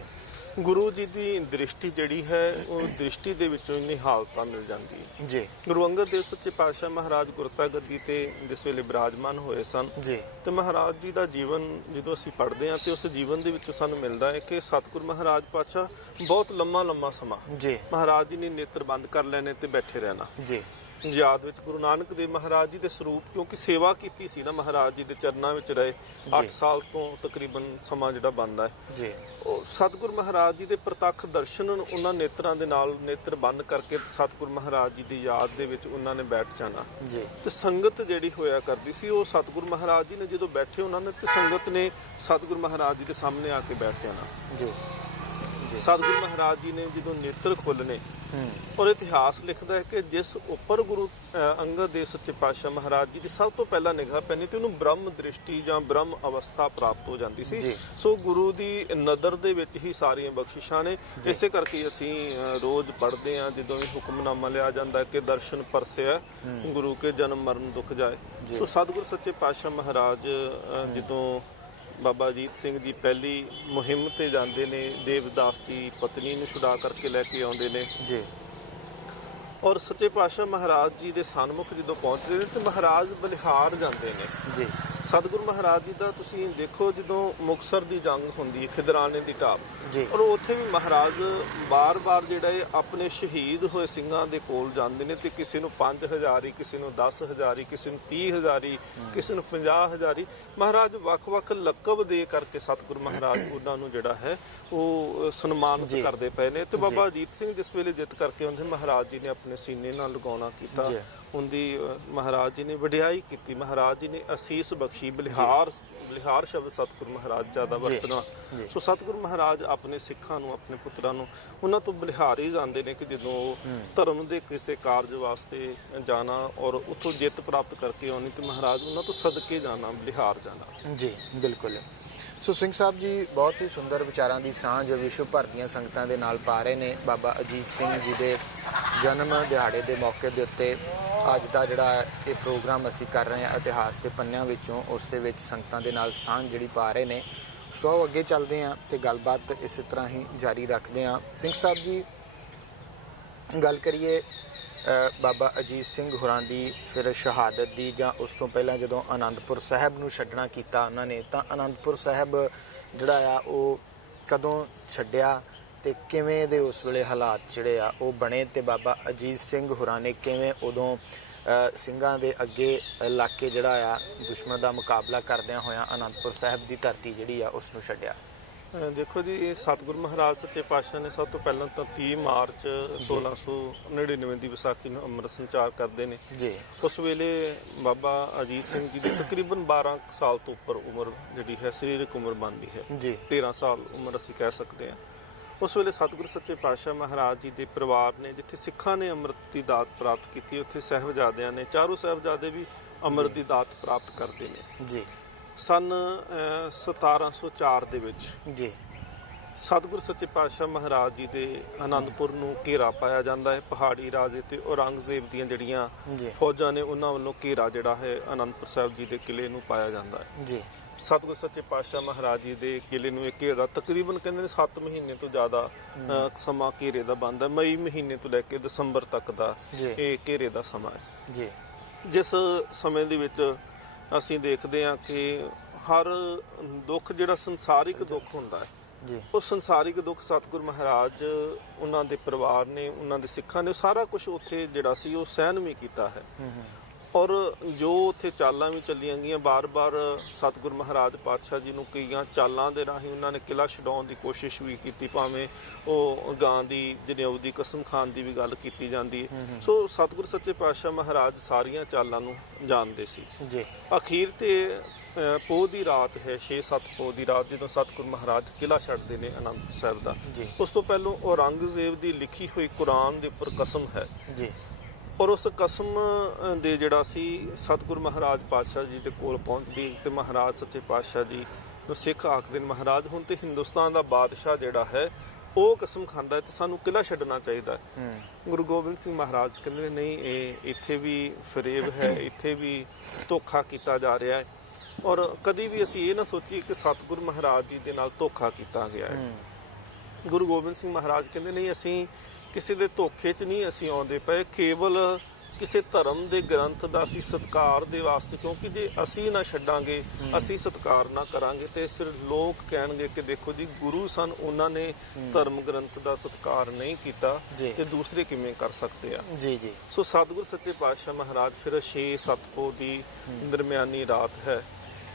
ਗੁਰੂ ਜੀ ਦੀ ਦ੍ਰਿਸ਼ਟੀ ਜਿਹੜੀ ਹੈ ਉਹ ਦ੍ਰਿਸ਼ਟੀ ਦੇ ਵਿੱਚੋਂ ਹੀ ਨਿਹਾਲਤਾ ਮਿਲ ਜਾਂਦੀ ਹੈ ਜੀ। ਗੁਰੂ ਅੰਗਦ ਦੇਵ ਸੱਚੇ ਪਾਤਸ਼ਾਹ ਮਹਾਰਾਜ ਗੁਰਤਾ ਗੱਦੀ ਤੇ ਜਿਸ ਵੇਲੇ ਬਿਰਾਜਮਾਨ ਹੋਏ ਸਨ ਜੀ, ਤੇ ਮਹਾਰਾਜ ਜੀ ਦਾ ਜੀਵਨ ਜਦੋਂ ਅਸੀਂ ਪੜ੍ਹਦੇ ਹਾਂ ਤੇ ਉਸ ਜੀਵਨ ਦੇ ਵਿੱਚੋਂ ਸਾਨੂੰ ਮਿਲਦਾ ਹੈ ਕਿ ਸਤਿਗੁਰੂ ਮਹਾਰਾਜ ਪਾਤਸ਼ਾਹ ਬਹੁਤ ਲੰਮਾ ਸਮਾਂ ਜੀ ਮਹਾਰਾਜ ਜੀ ਨੇ ਨੇਤਰ ਬੰਦ ਕਰ ਲੈਣੇ ਤੇ ਬੈਠੇ ਰਹਿਣਾ ਜੀ। ਯਾਦ ਵਿੱਚ ਗੁਰੂ ਨਾਨਕ ਦੇਵ ਮਹਾਰਾਜ ਜੀ ਦੇ ਸਰੂਪ, ਕਿਉਂਕਿ ਸੇਵਾ ਕੀਤੀ ਸੀ ਨਾ, ਮਹਾਰਾਜ ਜੀ ਦੇ ਚਰਨਾਂ ਵਿੱਚ ਰਹੇ 8 ਸਾਲ ਤੋਂ ਤਕਰੀਬਨ ਸਮਾਂ ਜਿਹੜਾ ਬਣਦਾ ਹੈ ਜੀ। ਉਹ ਸਤਿਗੁਰੂ ਮਹਾਰਾਜ ਜੀ ਦੇ ਪ੍ਰਤੱਖ ਦਰਸ਼ਨ ਉਹਨਾਂ ਨੇਤਰਾਂ ਦੇ ਨਾਲ ਨੇਤਰ ਬੰਦ ਕਰਕੇ ਸਤਿਗੁਰੂ ਮਹਾਰਾਜ ਜੀ ਦੀ ਯਾਦ ਦੇ ਵਿੱਚ ਉਹਨਾਂ ਨੇ ਬੈਠ ਜਾਣਾ ਜੀ। ਤੇ ਸੰਗਤ ਜਿਹੜੀ ਹੋਇਆ ਕਰਦੀ ਸੀ ਉਹ ਸਤਿਗੁਰੂ ਮਹਾਰਾਜ ਜੀ ਨੇ ਜਦੋਂ ਬੈਠੇ ਉਹਨਾਂ ਨੇ ਤੇ ਸੰਗਤ ਨੇ ਸਤਿਗੁਰੂ ਮਹਾਰਾਜ ਜੀ ਦੇ ਸਾਹਮਣੇ ਆ ਕੇ ਬੈਠ ਜਾਣਾ ਜੀ। ਸਤਿਗੁਰੂ ਮਹਾਰਾਜ ਜੀ ਨੇ ਜਦੋਂ ਨੇਤਰ ਖੋਲ੍ਹਣੇ ਔਰ ਇਤਿਹਾਸ ਲਿਖਦਾ ਹੈ ਕਿ ਜਿਸ ਉੱਪਰ ਗੁਰੂ ਅੰਗਦ ਦੇਵ ਸੱਚੇ ਪਾਤਸ਼ਾਹ ਮਹਾਰਾਜ ਜੀ ਦੀ ਸਭ ਤੋਂ ਪਹਿਲਾਂ ਨਿਗਾਹ ਪੈਣੀ ਤੇ ਉਹਨੂੰ ਬ੍ਰਹਮ ਦ੍ਰਿਸ਼ਟੀ ਜਾਂ ਬ੍ਰਹਮ ਅਵਸਥਾ ਪ੍ਰਾਪਤ ਹੋ ਜਾਂਦੀ ਸੀ। ਸੋ ਗੁਰੂ ਦੀ ਨਜ਼ਰ ਦੇ ਵਿੱਚ ਹੀ ਸਾਰੀਆਂ ਬਖਸ਼ਿਸ਼ਾਂ ਨੇ। ਇਸੇ ਕਰਕੇ ਅਸੀਂ ਰੋਜ਼ ਪੜ੍ਹਦੇ ਹਾਂ ਜਦੋਂ ਵੀ ਹੁਕਮਨਾਮਾ ਲਿਆ ਜਾਂਦਾ ਕਿ ਦਰਸ਼ਨ ਪਰਸਿਆ ਗੁਰੂ ਕੇ ਜਨਮ ਮਰਨ ਦੁੱਖ ਜਾਏ। ਸੋ ਸਤਿਗੁਰੂ ਸੱਚੇ ਪਾਤਸ਼ਾਹ ਮਹਾਰਾਜ ਜਦੋਂ ਬਾਬਾ ਅਜੀਤ ਸਿੰਘ ਜੀ ਪਹਿਲੀ ਮੁਹਿੰਮ ਤੇ ਜਾਂਦੇ ਨੇ, ਦੇਵਦਾਸ ਦੀ ਪਤਨੀ ਨੂੰ ਛੁਡਾ ਕਰਕੇ ਲੈ ਕੇ ਆਉਂਦੇ ਨੇ ਜੀ, ਔਰ ਸੱਚੇ ਪਾਤਸ਼ਾਹ ਮਹਾਰਾਜ ਜੀ ਦੇ ਸਨਮੁਖ ਜਦੋਂ ਪਹੁੰਚਦੇ ਨੇ ਤੇ ਮਹਾਰਾਜ ਬਲਿਹਾਰ ਜਾਂਦੇ ਨੇ ਜੀ। ਸਤਿਗੁਰੂ ਮਹਾਰਾਜ ਜੀ ਦਾ ਤੁਸੀਂ ਦੇਖੋ ਜਦੋਂ ਮੁਕਤਸਰ ਦੀ ਜੰਗ ਹੁੰਦੀ ਹੈ ਖਿਦਰਾਣੇ ਦੀ ਢਾਬ ਜੀ, ਔਰ ਉੱਥੇ ਵੀ ਮਹਾਰਾਜ ਬਾਰ-ਬਾਰ ਜਿਹੜਾ ਹੈ ਆਪਣੇ ਸ਼ਹੀਦ ਹੋਏ ਸਿੰਘਾਂ ਦੇ ਕੋਲ ਜਾਂਦੇ ਨੇ ਤੇ ਕਿਸੇ ਨੂੰ 5000 ਕਿਸੇ ਨੂੰ 10000 ਕਿਸੇ ਨੂੰ 30000 ਕਿਸੇ ਨੂੰ 50000 ਮਹਾਰਾਜ ਵੱਖ-ਵੱਖ ਲਕਬ ਦੇ ਕਰਕੇ ਸਤਿਗੁਰੂ ਮਹਾਰਾਜ ਉਹਨਾਂ ਨੂੰ ਜਿਹੜਾ ਹੈ ਉਹ ਸਨਮਾਨਿਤ ਕਰਦੇ ਪਏ ਨੇ। ਤੇ ਬਾਬਾ ਅਜੀਤ ਸਿੰਘ ਜਿਸ ਵੇਲੇ ਜਿੱਤ ਕਰਕੇ ਆਉਂਦੇ ਮਹਾਰਾਜ ਜੀ ਨੇ ਆਪਣੇ ਸੀਨੇ ਨਾਲ ਲਗਾਉਣਾ ਕੀਤਾ, ਉਹਦੀ ਮਹਾਰਾਜ ਜੀ ਨੇ ਵਡਿਆਈ ਕੀਤੀ, ਮਹਾਰਾਜ ਜੀ ਨੇ ਅਸੀਸ ਬਖਸ਼ੀ। ਬਲਿਹਾਰ ਸ਼ਬਦ ਸਤਿਗੁਰੂ ਮਹਾਰਾਜ ਜ਼ਿਆਦਾ ਵਰਤਣਾ। ਸੋ ਸਤਿਗੁਰੂ ਮਹਾਰਾਜ ਆਪਣੇ ਸਿੱਖਾਂ ਨੂੰ, ਆਪਣੇ ਪੁੱਤਰਾਂ ਨੂੰ ਉਹਨਾਂ ਤੋਂ ਬਲਿਹਾਰ ਹੀ ਜਾਂਦੇ ਨੇ ਕਿ ਜਦੋਂ ਉਹ ਧਰਮ ਦੇ ਕਿਸੇ ਕਾਰਜ ਵਾਸਤੇ ਜਾਣਾ ਔਰ ਉੱਥੋਂ ਜਿੱਤ ਪ੍ਰਾਪਤ ਕਰਕੇ ਆਉਣੀ ਤੇ ਮਹਾਰਾਜ ਉਹਨਾਂ ਤੋਂ ਸਦਕੇ ਜਾਣਾ, ਬਲਿਹਾਰ ਜਾਣਾ ਜੀ। ਬਿਲਕੁਲ। ਸੋ ਸਿੰਘ ਸਾਹਿਬ ਜੀ ਬਹੁਤ ਹੀ ਸੁੰਦਰ ਵਿਚਾਰਾਂ ਦੀ ਸਾਂਝ ਵਿਸ਼ਵ ਭਰ ਦੀਆਂ ਸੰਗਤਾਂ ਦੇ ਨਾਲ ਪਾ ਰਹੇ ਨੇ। ਬਾਬਾ ਅਜੀਤ ਸਿੰਘ ਜੀ ਦੇ ਜਨਮ ਦਿਹਾੜੇ ਦੇ ਮੌਕੇ ਦੇ ਉੱਤੇ ਅੱਜ ਦਾ ਜਿਹੜਾ ਇਹ ਪ੍ਰੋਗਰਾਮ ਅਸੀਂ ਕਰ ਰਹੇ ਹਾਂ ਇਤਿਹਾਸ ਦੇ ਪੰਨਿਆਂ ਵਿੱਚੋਂ, ਉਸ ਦੇ ਵਿੱਚ ਸੰਗਤਾਂ ਦੇ ਨਾਲ ਸਾਂਝ ਜਿਹੜੀ ਪਾ ਰਹੇ ਨੇ। ਸੋ ਅੱਗੇ ਚੱਲਦੇ ਹਾਂ ਤੇ ਗੱਲਬਾਤ ਇਸੇ ਤਰ੍ਹਾਂ ਹੀ ਜਾਰੀ ਰੱਖਦੇ ਹਾਂ। ਸਿੰਘ ਸਾਹਿਬ ਜੀ ਗੱਲ ਕਰੀਏ ਬਾਬਾ ਅਜੀਤ ਸਿੰਘ ਹੋਰਾਂ ਦੀ ਫਿਰ ਸ਼ਹਾਦਤ ਦੀ ਜਾਂ ਉਸ ਤੋਂ ਪਹਿਲਾਂ ਜਦੋਂ ਆਨੰਦਪੁਰ ਸਾਹਿਬ ਨੂੰ ਛੱਡਣਾ ਕੀਤਾ ਉਹਨਾਂ ਨੇ, ਤਾਂ ਆਨੰਦਪੁਰ ਸਾਹਿਬ ਜਿਹੜਾ ਆ ਉਹ ਕਦੋਂ ਛੱਡਿਆ ਤੇ ਕਿਵੇਂ ਦੇ ਉਸ ਵੇਲੇ ਹਾਲਾਤ ਜਿਹੜੇ ਆ ਉਹ ਬਣੇ, ਤੇ ਬਾਬਾ ਅਜੀਤ ਸਿੰਘ ਹੋਰਾਂ ਨੇ ਕਿਵੇਂ ਉਦੋਂ ਸਿੰਘਾਂ ਦੇ ਅੱਗੇ ਲੱਗ ਕੇ ਜਿਹੜਾ ਆ ਦੁਸ਼ਮਣ ਦਾ ਮੁਕਾਬਲਾ ਕਰਦਿਆਂ ਹੋਇਆਂ ਆਨੰਦਪੁਰ ਸਾਹਿਬ ਦੀ ਧਰਤੀ ਜਿਹੜੀ ਆ ਉਸ ਨੂੰ ਛੱਡਿਆ। ਦੇਖੋ ਜੀ, ਇਹ ਸਤਿਗੁਰੂ ਮਹਾਰਾਜ ਸੱਚੇ ਪਾਤਸ਼ਾਹ ਨੇ ਸਭ ਤੋਂ ਪਹਿਲਾਂ ਤਾਂ 30 ਮਾਰਚ 1699 ਦੀ ਵਿਸਾਖੀ ਨੂੰ ਅੰਮ੍ਰਿਤ ਸੰਚਾਰ ਕਰਦੇ ਨੇ ਜੀ। ਉਸ ਵੇਲੇ ਬਾਬਾ ਅਜੀਤ ਸਿੰਘ ਜੀ ਦੀ ਤਕਰੀਬਨ 12 ਸਾਲ ਤੋਂ ਉੱਪਰ ਉਮਰ ਜਿਹੜੀ ਹੈ, ਸਰੀਰਕ ਉਮਰ ਬਣਦੀ ਹੈ ਜੀ, 13 ਸਾਲ ਉਮਰ ਅਸੀਂ ਕਹਿ ਸਕਦੇ ਹਾਂ। ਉਸ ਵੇਲੇ ਸਤਿਗੁਰੂ ਸੱਚੇ ਪਾਤਸ਼ਾਹ ਮਹਾਰਾਜ ਜੀ ਦੇ ਪਰਿਵਾਰ ਨੇ, ਜਿੱਥੇ ਸਿੱਖਾਂ ਨੇ ਅੰਮ੍ਰਿਤ ਦੀ ਦਾਤ ਪ੍ਰਾਪਤ ਕੀਤੀ, ਉੱਥੇ ਸਾਹਿਬਜ਼ਾਦਿਆਂ ਨੇ, ਚਾਰੋਂ ਸਾਹਿਬਜ਼ਾਦੇ ਵੀ ਅੰਮ੍ਰਿਤ ਦੀ ਦਾਤ ਪ੍ਰਾਪਤ ਕਰਦੇ ਨੇ ਜੀ। ਸਨ 1704 ਦੇ ਵਿੱਚ ਜੀ ਸਤਿਗੁਰੂ ਸੱਚੇ ਪਾਤਸ਼ਾਹ ਮਹਾਰਾਜ ਜੀ ਦੇ ਆਨੰਦਪੁਰ ਨੂੰ ਘੇਰਾ ਪਾਇਆ ਜਾਂਦਾ ਹੈ। ਪਹਾੜੀ ਰਾਜੇ ਤੇ ਔਰੰਗਜ਼ੇਬ ਦੀਆਂ ਜਿਹੜੀਆਂ ਫੌਜਾਂ ਨੇ, ਉਹਨਾਂ ਵੱਲੋਂ ਘੇਰਾ ਜਿਹੜਾ ਹੈ ਆਨੰਦਪੁਰ ਸਾਹਿਬ ਜੀ ਦੇ ਕਿਲੇ ਨੂੰ ਪਾਇਆ ਜਾਂਦਾ ਹੈ ਜੀ। ਸਤਿਗੁਰੂ ਸੱਚੇ ਪਾਤਸ਼ਾਹ ਮਹਾਰਾਜ ਜੀ ਦੇ ਕਿਲੇ ਨੂੰ ਇਹ ਘੇਰਾ ਤਕਰੀਬਨ ਕਹਿੰਦੇ ਨੇ 7 ਮਹੀਨੇ ਤੋਂ ਜ਼ਿਆਦਾ ਸਮਾਂ ਘੇਰੇ ਦਾ ਬਣਦਾ। ਮਈ ਮਹੀਨੇ ਤੋਂ ਲੈ ਕੇ ਦਸੰਬਰ ਤੱਕ ਦਾ ਇਹ ਘੇਰੇ ਦਾ ਸਮਾਂ ਹੈ ਜੀ। ਜਿਸ ਸਮੇਂ ਦੇ ਵਿੱਚ ਅਸੀਂ ਦੇਖਦੇ ਹਾਂ ਕਿ ਹਰ ਦੁੱਖ ਜਿਹੜਾ ਸੰਸਾਰਿਕ ਦੁੱਖ ਹੁੰਦਾ ਹੈ ਜੀ, ਉਹ ਸੰਸਾਰਿਕ ਦੁੱਖ ਸਤਿਗੁਰੂ ਮਹਾਰਾਜ, ਉਹਨਾਂ ਦੇ ਪਰਿਵਾਰ ਨੇ, ਉਹਨਾਂ ਦੇ ਸਿੱਖਾਂ ਨੇ ਸਾਰਾ ਕੁਝ ਉੱਥੇ ਜਿਹੜਾ ਸੀ ਉਹ ਸਹਿਨ ਵੀ ਕੀਤਾ ਹੈ। ਔਰ ਜੋ ਉੱਥੇ ਚਾਲਾਂ ਵੀ ਚੱਲੀਆਂ ਗਈਆਂ, ਬਾਰ-ਬਾਰ ਸਤਿਗੁਰੂ ਮਹਾਰਾਜ ਪਾਤਸ਼ਾਹ ਜੀ ਨੂੰ ਕਈਆਂ ਚਾਲਾਂ ਦੇ ਰਾਹੀਂ ਉਹਨਾਂ ਨੇ ਕਿਲ੍ਹਾ ਛਡਾਉਣ ਦੀ ਕੋਸ਼ਿਸ਼ ਵੀ ਕੀਤੀ, ਭਾਵੇਂ ਉਹ ਗਾਂ ਦੀ ਜਨੇਊ ਦੀ ਕਸਮ ਖਾਣ ਦੀ ਵੀ ਗੱਲ ਕੀਤੀ ਜਾਂਦੀ ਹੈ। ਸੋ ਸਤਿਗੁਰੂ ਸੱਚੇ ਪਾਤਸ਼ਾਹ ਮਹਾਰਾਜ ਸਾਰੀਆਂ ਚਾਲਾਂ ਨੂੰ ਜਾਣਦੇ ਸੀ ਜੀ। ਅਖੀਰ ਤੇ ਪੋਹ ਦੀ ਰਾਤ ਹੈ, 6-7 ਪੋਹ ਦੀ ਰਾਤ, ਜਦੋਂ ਸਤਿਗੁਰੂ ਮਹਾਰਾਜ ਕਿਲ੍ਹਾ ਛੱਡਦੇ ਨੇ ਆਨੰਦਪੁਰ ਸਾਹਿਬ ਦਾ, ਉਸ ਤੋਂ ਪਹਿਲਾਂ ਔਰੰਗਜ਼ੇਬ ਦੀ ਲਿਖੀ ਹੋਈ ਕੁਰਾਨ ਦੇ ਉੱਪਰ ਕਸਮ ਹੈ ਜੀ। ਔਰ ਉਸ ਕਸਮ ਦੇ ਜਿਹੜਾ ਸੀ ਸਤਿਗੁਰੂ ਮਹਾਰਾਜ ਪਾਤਸ਼ਾਹ ਜੀ ਦੇ ਕੋਲ ਪਹੁੰਚਦੀ ਤੇ ਮਹਾਰਾਜ ਸੱਚੇ ਪਾਤਸ਼ਾਹ ਜੀ ਨੂੰ ਸਿੱਖ ਆਖਦੇ ਨੇ, ਮਹਾਰਾਜ ਹੁਣ ਤੇ ਹਿੰਦੁਸਤਾਨ ਦਾ ਬਾਦਸ਼ਾਹ ਜਿਹੜਾ ਹੈ ਉਹ ਕਸਮ ਖਾਂਦਾ ਹੈ ਤੇ ਸਾਨੂੰ ਕਿਲ੍ਹਾ ਛੱਡਣਾ ਚਾਹੀਦਾ ਹੈ। ਗੁਰੂ ਗੋਬਿੰਦ ਸਿੰਘ ਮਹਾਰਾਜ ਕਹਿੰਦੇ ਨੇ ਨਹੀਂ, ਇਹ ਇੱਥੇ ਵੀ ਫਰੇਬ ਹੈ, ਇੱਥੇ ਵੀ ਧੋਖਾ ਕੀਤਾ ਜਾ ਰਿਹਾ ਹੈ। ਔਰ ਕਦੀ ਵੀ ਅਸੀਂ ਇਹ ਨਾ ਸੋਚੀਏ ਕਿ ਸਤਿਗੁਰੂ ਮਹਾਰਾਜ ਜੀ ਦੇ ਨਾਲ ਧੋਖਾ ਕੀਤਾ ਗਿਆ ਹੈ। ਗੁਰੂ ਗੋਬਿੰਦ ਸਿੰਘ ਮਹਾਰਾਜ ਕਹਿੰਦੇ ਨਹੀਂ, ਅਸੀਂ ਕਿਸੇ ਦੇ ਧੋਖੇ 'ਚ ਨਹੀਂ ਅਸੀਂ ਆਉਂਦੇ ਪਏ, ਕੇਵਲ ਕਿਸੇ ਧਰਮ ਦੇ ਗ੍ਰੰਥ ਦਾ ਅਸੀਂ ਸਤਿਕਾਰ ਦੇ ਵਾਸਤੇ, ਕਿਉਂਕਿ ਜੇ ਅਸੀਂ ਨਾ ਛੱਡਾਂਗੇ, ਅਸੀਂ ਸਤਿਕਾਰ ਨਾ ਕਰਾਂਗੇ ਤੇ ਫਿਰ ਲੋਕ ਕਹਿਣਗੇ ਕਿ ਦੇਖੋ ਜੀ ਗੁਰੂ ਸਨ, ਉਹਨਾਂ ਨੇ ਧਰਮ ਗ੍ਰੰਥ ਦਾ ਸਤਿਕਾਰ ਨਹੀਂ ਕੀਤਾ ਤੇ ਦੂਸਰੇ ਕਿਵੇਂ ਕਰ ਸਕਦੇ ਆ ਜੀ ਜੀ। ਸੋ ਸਤਿਗੁਰੂ ਸੱਚੇ ਪਾਤਸ਼ਾਹ ਮਹਾਰਾਜ ਫਿਰ 6-7 ਪੋਹ ਦੀ ਦਰਮਿਆਨੀ ਰਾਤ ਹੈ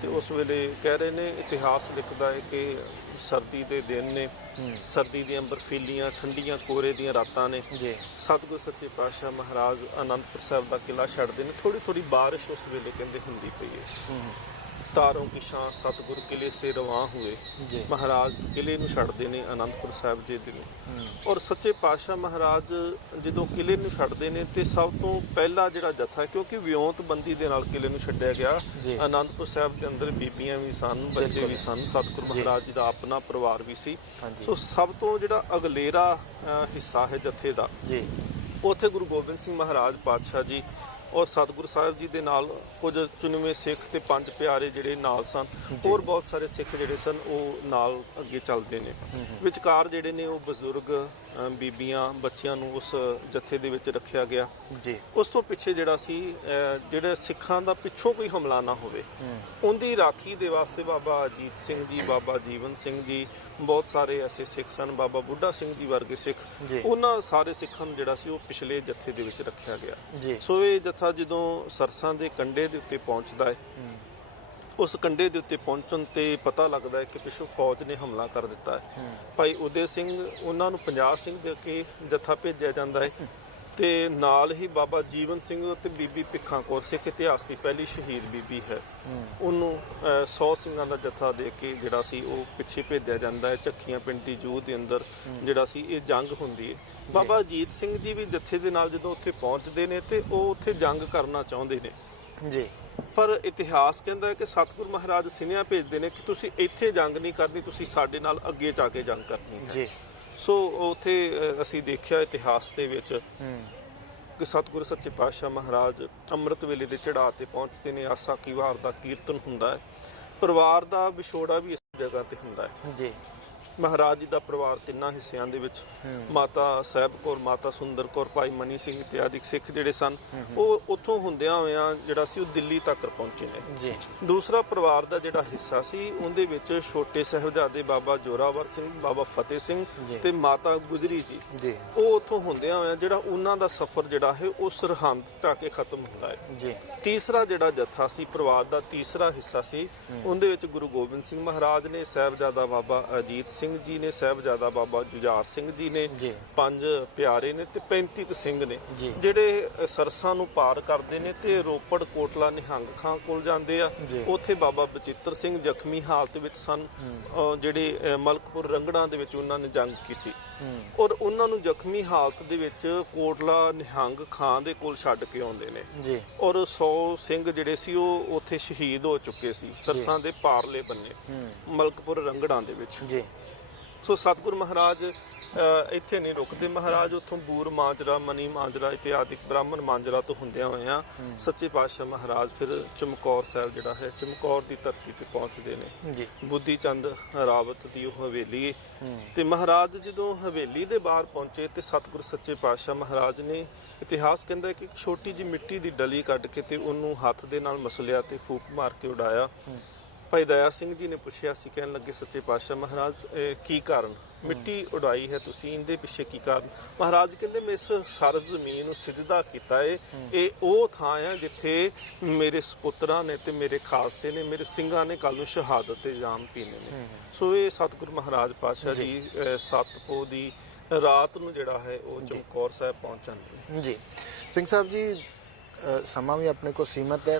ਤੇ ਉਸ ਵੇਲੇ ਕਹਿ ਰਹੇ ਨੇ, ਇਤਿਹਾਸ ਲਿਖਦਾ ਹੈ ਕਿ ਸਰਦੀ ਦੇ ਦਿਨ ਨੇ, ਸਰਦੀ ਦੀਆਂ ਬਰਫੀਲੀਆਂ ਠੰਡੀਆਂ ਕੋਰੇ ਦੀਆਂ ਰਾਤਾਂ ਨੇ ਜੀ। ਸਤਿਗੁਰੂ ਸੱਚੇ ਪਾਤਸ਼ਾਹ ਮਹਾਰਾਜ ਆਨੰਦਪੁਰ ਸਾਹਿਬ ਦਾ ਕਿਲ੍ਹਾ ਛੱਡਦੇ ਨੇ। ਥੋੜੀ ਥੋੜੀ ਬਾਰਿਸ਼ ਉਸ ਵੇਲੇ ਕਹਿੰਦੇ ਹੁੰਦੀ ਪਈ ਹੈ। ਤਾਰੋਂ ਕੀ ਸ਼ਾਨ ਸਤਿਗੁਰੂ ਕਿਲੇ ਸੇ ਰਵਾਂ ਹੋਏ, ਮਹਾਰਾਜ ਕਿਲੇ ਨੂੰ ਛੱਡਦੇ ਨੇ ਆਨੰਦਪੁਰ ਸਾਹਿਬ ਜੀ ਦੇ ਨੂੰ। ਔਰ ਸੱਚੇ ਪਾਤਸ਼ਾਹ ਮਹਾਰਾਜ ਜਦੋਂ ਕਿਲੇ ਨੂੰ ਛੱਡਦੇ ਨੇ ਤੇ ਸਭ ਤੋਂ ਪਹਿਲਾ ਜਿਹੜਾ ਜਥਾ, ਕਿਉਂਕਿ ਵਿਉਂਤਬੰਦੀ ਦੇ ਨਾਲ ਕਿਲੇ ਨੂੰ ਛੱਡਿਆ ਗਿਆ, ਆਨੰਦਪੁਰ ਸਾਹਿਬ ਦੇ ਅੰਦਰ ਬੀਬੀਆਂ ਵੀ ਸਨ, ਬੱਚੇ ਵੀ ਸਨ, ਸਤਿਗੁਰੂ ਮਹਾਰਾਜ ਜੀ ਦਾ ਆਪਣਾ ਪਰਿਵਾਰ ਵੀ ਸੀ। ਸੋ ਸਭ ਤੋਂ ਜਿਹੜਾ ਅਗਲੇਰਾ ਹਿੱਸਾ ਹੈ ਜਥੇ ਦਾ, ਉੱਥੇ ਗੁਰੂ ਗੋਬਿੰਦ ਸਿੰਘ ਮਹਾਰਾਜ ਪਾਤਸ਼ਾਹ ਜੀ ਔਰ ਸਤਿਗੁਰੂ ਸਾਹਿਬ ਜੀ ਦੇ ਨਾਲ ਕੁਝ ਚੁਣਵੇਂ ਸਿੱਖ ਤੇ 5 ਪਿਆਰੇ ਜਿਹੜੇ ਨਾਲ ਸਨ, ਹੋਰ ਬਹੁਤ ਸਾਰੇ ਸਿੱਖ ਜਿਹੜੇ ਸਨ ਉਹ ਨਾਲ ਅੱਗੇ ਚੱਲਦੇ ਨੇ। ਵਿਚਕਾਰ ਜਿਹੜੇ ਨੇ ਉਹ ਬਜ਼ੁਰਗ, ਬੀਬੀਆਂ, ਬੱਚਿਆਂ ਨੂੰ ਉਸ ਜਥੇ ਦੇ ਵਿੱਚ ਰੱਖਿਆ ਗਿਆ ਜੀ। ਉਸ ਤੋਂ ਪਿੱਛੇ ਜਿਹੜਾ ਸੀ, ਜਿਹੜੇ ਸਿੱਖਾਂ ਦਾ ਪਿੱਛੋਂ ਕੋਈ ਹਮਲਾ ਨਾ ਹੋਵੇ, ਉਹਦੀ ਰਾਖੀ ਦੇ ਵਾਸਤੇ ਬਾਬਾ ਅਜੀਤ ਸਿੰਘ ਜੀ, ਬਾਬਾ ਜੀਵਨ ਸਿੰਘ ਜੀ, ਬਹੁਤ ਸਾਰੇ ਐਸੇ ਸਿੱਖ ਸਨ, ਬਾਬਾ ਬੁੱਢਾ ਸਿੰਘ ਜੀ ਵਰਗੇ ਸਿੱਖ, ਉਹਨਾਂ ਸਾਰੇ ਸਿੱਖਾਂ ਨੂੰ ਜਿਹੜਾ ਸੀ ਉਹ ਪਿਛਲੇ ਜਥੇ ਦੇ ਵਿੱਚ ਰੱਖਿਆ ਗਿਆ। ਸੋ ਇਹ ਜਥਾ ਜਦੋਂ ਸਰਸਾਂ ਦੇ ਕੰਢੇ ਦੇ ਉੱਤੇ ਪਹੁੰਚਦਾ ਹੈ, ਉਸ ਕੰਢੇ ਦੇ ਉੱਤੇ ਪਹੁੰਚਣ ਤੇ ਪਤਾ ਲੱਗਦਾ ਹੈ ਕਿ ਪਿੱਛੋਂ ਫੌਜ ਨੇ ਹਮਲਾ ਕਰ ਦਿੱਤਾ ਹੈ। ਭਾਈ ਉਦੇ ਸਿੰਘ, ਉਹਨਾਂ ਨੂੰ 50 ਸਿੰਘ ਦੇ ਕੇ ਜਥਾ ਭੇਜਿਆ ਜਾਂਦਾ ਹੈ ਤੇ ਨਾਲ ਹੀ ਬਾਬਾ ਜੀਵਨ ਸਿੰਘ ਅਤੇ ਬੀਬੀ ਭਿੱਖਾਂ ਕੌਰ, ਸਿੱਖ ਇਤਿਹਾਸ ਦੀ ਪਹਿਲੀ ਸ਼ਹੀਦ ਬੀਬੀ ਹੈ, ਉਹਨੂੰ 100 ਸਿੰਘਾਂ ਦਾ ਜਥਾ ਦੇ ਕੇ ਜਿਹੜਾ ਸੀ ਉਹ ਪਿੱਛੇ ਭੇਜਿਆ ਜਾਂਦਾ ਹੈ। ਝੱਖੀਆਂ ਪਿੰਡ ਦੀ ਜੂਹ ਦੇ ਅੰਦਰ ਜਿਹੜਾ ਸੀ ਇਹ ਜੰਗ ਹੁੰਦੀ ਹੈ। ਬਾਬਾ ਅਜੀਤ ਸਿੰਘ ਜੀ ਵੀ ਜਥੇ ਦੇ ਨਾਲ ਜਦੋਂ ਉੱਥੇ ਪਹੁੰਚਦੇ ਨੇ ਤੇ ਉਹ ਉੱਥੇ ਜੰਗ ਕਰਨਾ ਚਾਹੁੰਦੇ ਨੇ ਜੀ, ਪਰ ਇਤਿਹਾਸ ਕਹਿੰਦਾ ਹੈ ਕਿ ਸਤਿਗੁਰੂ ਮਹਾਰਾਜ ਸਿਨੇਹਾ ਭੇਜਦੇ ਨੇ ਕਿ ਤੁਸੀਂ ਇੱਥੇ ਜੰਗ ਨਹੀਂ ਕਰਨੀ, ਤੁਸੀਂ ਸਾਡੇ ਨਾਲ ਅੱਗੇ ਜਾ ਕੇ ਜੰਗ ਕਰਨੀ ਹੈ ਜੀ। ਸੋ ਉੱਥੇ ਅਸੀਂ ਦੇਖਿਆ ਇਤਿਹਾਸ ਦੇ ਵਿੱਚ ਕਿ ਸਤਿਗੁਰੂ ਸੱਚੇ ਪਾਤਸ਼ਾਹ ਮਹਾਰਾਜ ਅੰਮ੍ਰਿਤ ਵੇਲੇ ਦੇ ਚੜ੍ਹਾਅ ਤੇ ਪਹੁੰਚਦੇ ਨੇ। ਆਸਾ ਕੀ ਵਾਰ ਦਾ ਕੀਰਤਨ ਹੁੰਦਾ ਹੈ, ਪਰਿਵਾਰ ਦਾ ਵਿਛੋੜਾ ਵੀ ਇਸ ਜਗ੍ਹਾ ਤੇ ਹੁੰਦਾ ਹੈ ਜੀ। ਮਹਾਰਾਜ ਜੀ ਦਾ ਪਰਿਵਾਰ ਤਿੰਨਾਂ ਹਿੱਸਿਆਂ ਦੇ ਵਿੱਚ ਮਾਤਾ ਸਾਹਿਬ ਕੌਰ, ਮਾਤਾ ਸੁੰਦਰ ਕੌਰ, ਭਾਈ ਮਨੀ ਸਿੰਘ ਇਤਿਆਦਿ ਸਿੱਖ ਜਿਹੜੇ ਸਨ ਉਹ ਉੱਥੋਂ ਹੁੰਦਿਆਂ ਹੋਇਆਂ ਜਿਹੜਾ ਸੀ ਉਹ ਦਿੱਲੀ ਤੱਕ ਪਹੁੰਚੇ ਨੇ ਜੀ। ਦੂਸਰਾ ਪਰਿਵਾਰ ਦਾ ਜਿਹੜਾ ਹਿੱਸਾ ਸੀ ਉਹਦੇ ਵਿੱਚ ਛੋਟੇ ਸਾਹਿਬਜ਼ਾਦੇ ਬਾਬਾ ਜੋਰਾਵਰ ਸਿੰਘ, ਬਾਬਾ ਫਤਿਹ ਸਿੰਘ ਤੇ ਮਾਤਾ ਗੁਜਰੀ ਜੀ ਉਹ ਉੱਥੋਂ ਹੁੰਦਿਆਂ ਹੋਇਆਂ ਜਿਹੜਾ ਉਹਨਾਂ ਦਾ ਸਫ਼ਰ ਜਿਹੜਾ ਹੈ ਉਹ ਸਰਹੰਦ ਜਾ ਕੇ ਖਤਮ ਹੁੰਦਾ ਹੈ ਜੀ। ਤੀਸਰਾ ਜਿਹੜਾ ਜੱਥਾ ਸੀ ਪਰਿਵਾਰ ਦਾ ਤੀਸਰਾ ਹਿੱਸਾ ਸੀ ਉਹਦੇ ਵਿੱਚ ਗੁਰੂ ਗੋਬਿੰਦ ਸਿੰਘ ਮਹਾਰਾਜ ਨੇ, ਸਾਹਿਬਜ਼ਾਦਾ ਬਾਬਾ ਅਜੀਤ ਸਿੰਘ ਜੀ ਨੇ, ਸਾਹਿਬਜ਼ਾਦਾ ਬਾਬਾ ਜੁਝਾਰ ਸਿੰਘ ਜੀ ਨੇ, 5 ਪਿਆਰੇ ਨੇ ਤੇ 35 ਕੁ ਸਿੰਘ ਨੇ ਜਿਹੜੇ ਸਰਸਾਂ ਨੂੰ ਪਾਰ ਕਰਦੇ ਨੇ ਤੇ ਰੋਪੜ ਕੋਟਲਾ ਨਿਹੰਗ ਖਾਂ ਕੋਲ ਜਾਂਦੇ ਆ। ਉੱਥੇ ਬਾਬਾ ਬਚਿੱਤਰ ਸਿੰਘ ਜ਼ਖਮੀ ਹਾਲਤ ਵਿੱਚ ਸਨ, ਜਿਹੜੇ ਮਲਕਪੁਰ ਰੰਗੜਾਂ ਦੇ ਵਿੱਚ ਉਹਨਾਂ ਨੇ ਜੰਗ ਕੀਤੀ ਔਰ ਉਹਨਾਂ ਨੂੰ ਜ਼ਖਮੀ ਹਾਲਤ ਦੇ ਵਿੱਚ ਕੋਟਲਾ ਨਿਹੰਗ ਖਾਂ ਦੇ ਕੋਲ ਛੱਡ ਕੇ ਆਉਂਦੇ ਨੇ ਔਰ 100 ਸਿੰਘ ਜਿਹੜੇ ਸੀ ਉਹ ਉੱਥੇ ਸ਼ਹੀਦ ਹੋ ਚੁੱਕੇ ਸੀ ਸਰਸਾਂ ਦੇ ਪਾਰਲੇ ਬੰਨੇ ਮਲਕਪੁਰ ਰੰਗੜਾਂ ਦੇ ਵਿੱਚ। ਸੋ ਸਤਿਗੁਰ ਮਹਾਰਾਜ ਇੱਥੇ ਨਹੀਂ ਰੁਕਦੇ, ਮਹਾਰਾਜ ਉੱਥੋਂ ਬੂਰ ਮਾਜਰਾ, ਮਨੀ ਮਾਜਰਾ ਇਤਿਆਦਿਕ ਬ੍ਰਾਹਮਣ ਮਾਜਰਾ ਤੋਂ ਹੁੰਦਿਆਂ ਹੋਇਆਂ ਸੱਚੇ ਪਾਤਸ਼ਾਹ ਮਹਾਰਾਜ ਫਿਰ ਚਮਕੌਰ ਸਾਹਿਬ ਜਿਹੜਾ ਹੈ ਚਮਕੌਰ ਦੀ ਧਰਤੀ ਤੇ ਪਹੁੰਚਦੇ ਨੇ। ਬੁੱਧੀ ਚੰਦ ਰਾਵਤ ਦੀ ਉਹ ਹਵੇਲੀ ਤੇ ਮਹਾਰਾਜ ਜਦੋਂ ਹਵੇਲੀ ਦੇ ਬਾਹਰ ਪਹੁੰਚੇ ਤੇ ਸਤਿਗੁਰ ਸੱਚੇ ਪਾਤਸ਼ਾਹ ਮਹਾਰਾਜ ਨੇ, ਇਤਿਹਾਸ ਕਹਿੰਦਾ ਕਿ ਇੱਕ ਛੋਟੀ ਜਿਹੀ ਮਿੱਟੀ ਦੀ ਡਲੀ ਕੱਢ ਕੇ ਤੇ ਉਹਨੂੰ ਹੱਥ ਦੇ ਨਾਲ ਮਸਲਿਆ ਤੇ ਫੂਕ ਮਾਰ ਕੇ ਉਡਾਇਆ। ਭਾਈ ਦਇਆ ਸਿੰਘ ਜੀ ਨੇ ਪੁੱਛਿਆ ਸੀ, ਕਹਿਣ ਲੱਗੇ ਸੱਚੇ ਪਾਤਸ਼ਾਹ ਮਹਾਰਾਜ ਕੀ ਕਾਰਨ ਮਿੱਟੀ ਉਡਾਈ ਹੈ ਤੁਸੀਂ, ਇਹਦੇ ਪਿੱਛੇ ਕੀ ਕਾਰਨ? ਮਹਾਰਾਜ ਕਹਿੰਦੇ ਮੈਂ ਇਸ ਸਰਸ ਜ਼ਮੀਨ ਨੂੰ ਸਿਜਦਾ ਕੀਤਾ ਹੈ, ਇਹ ਉਹ ਥਾਂ ਹੈ ਜਿੱਥੇ ਮੇਰੇ ਸਪੁੱਤਰਾਂ ਨੇ ਤੇ ਮੇਰੇ ਖਾਲਸੇ ਨੇ, ਮੇਰੇ ਸਿੰਘਾਂ ਨੇ ਕੱਲ ਨੂੰ ਸ਼ਹਾਦਤ ਤੇ ਜਾਮ ਪੀਣੇ ਨੇ। ਸੋ ਇਹ ਸਤਿਗੁਰੂ ਮਹਾਰਾਜ ਪਾਤਸ਼ਾਹ ਜੀ ਸਤਪੋ ਦੀ ਰਾਤ ਨੂੰ ਜਿਹੜਾ ਹੈ ਉਹ ਚਮਕੌਰ ਸਾਹਿਬ ਪਹੁੰਚਣ ਜੀ। ਸਿੰਘ ਸਾਹਿਬ ਜੀ, ਸਮਾਂ ਵੀ ਆਪਣੇ ਕੋਲ ਸੀਮਤ ਹੈ,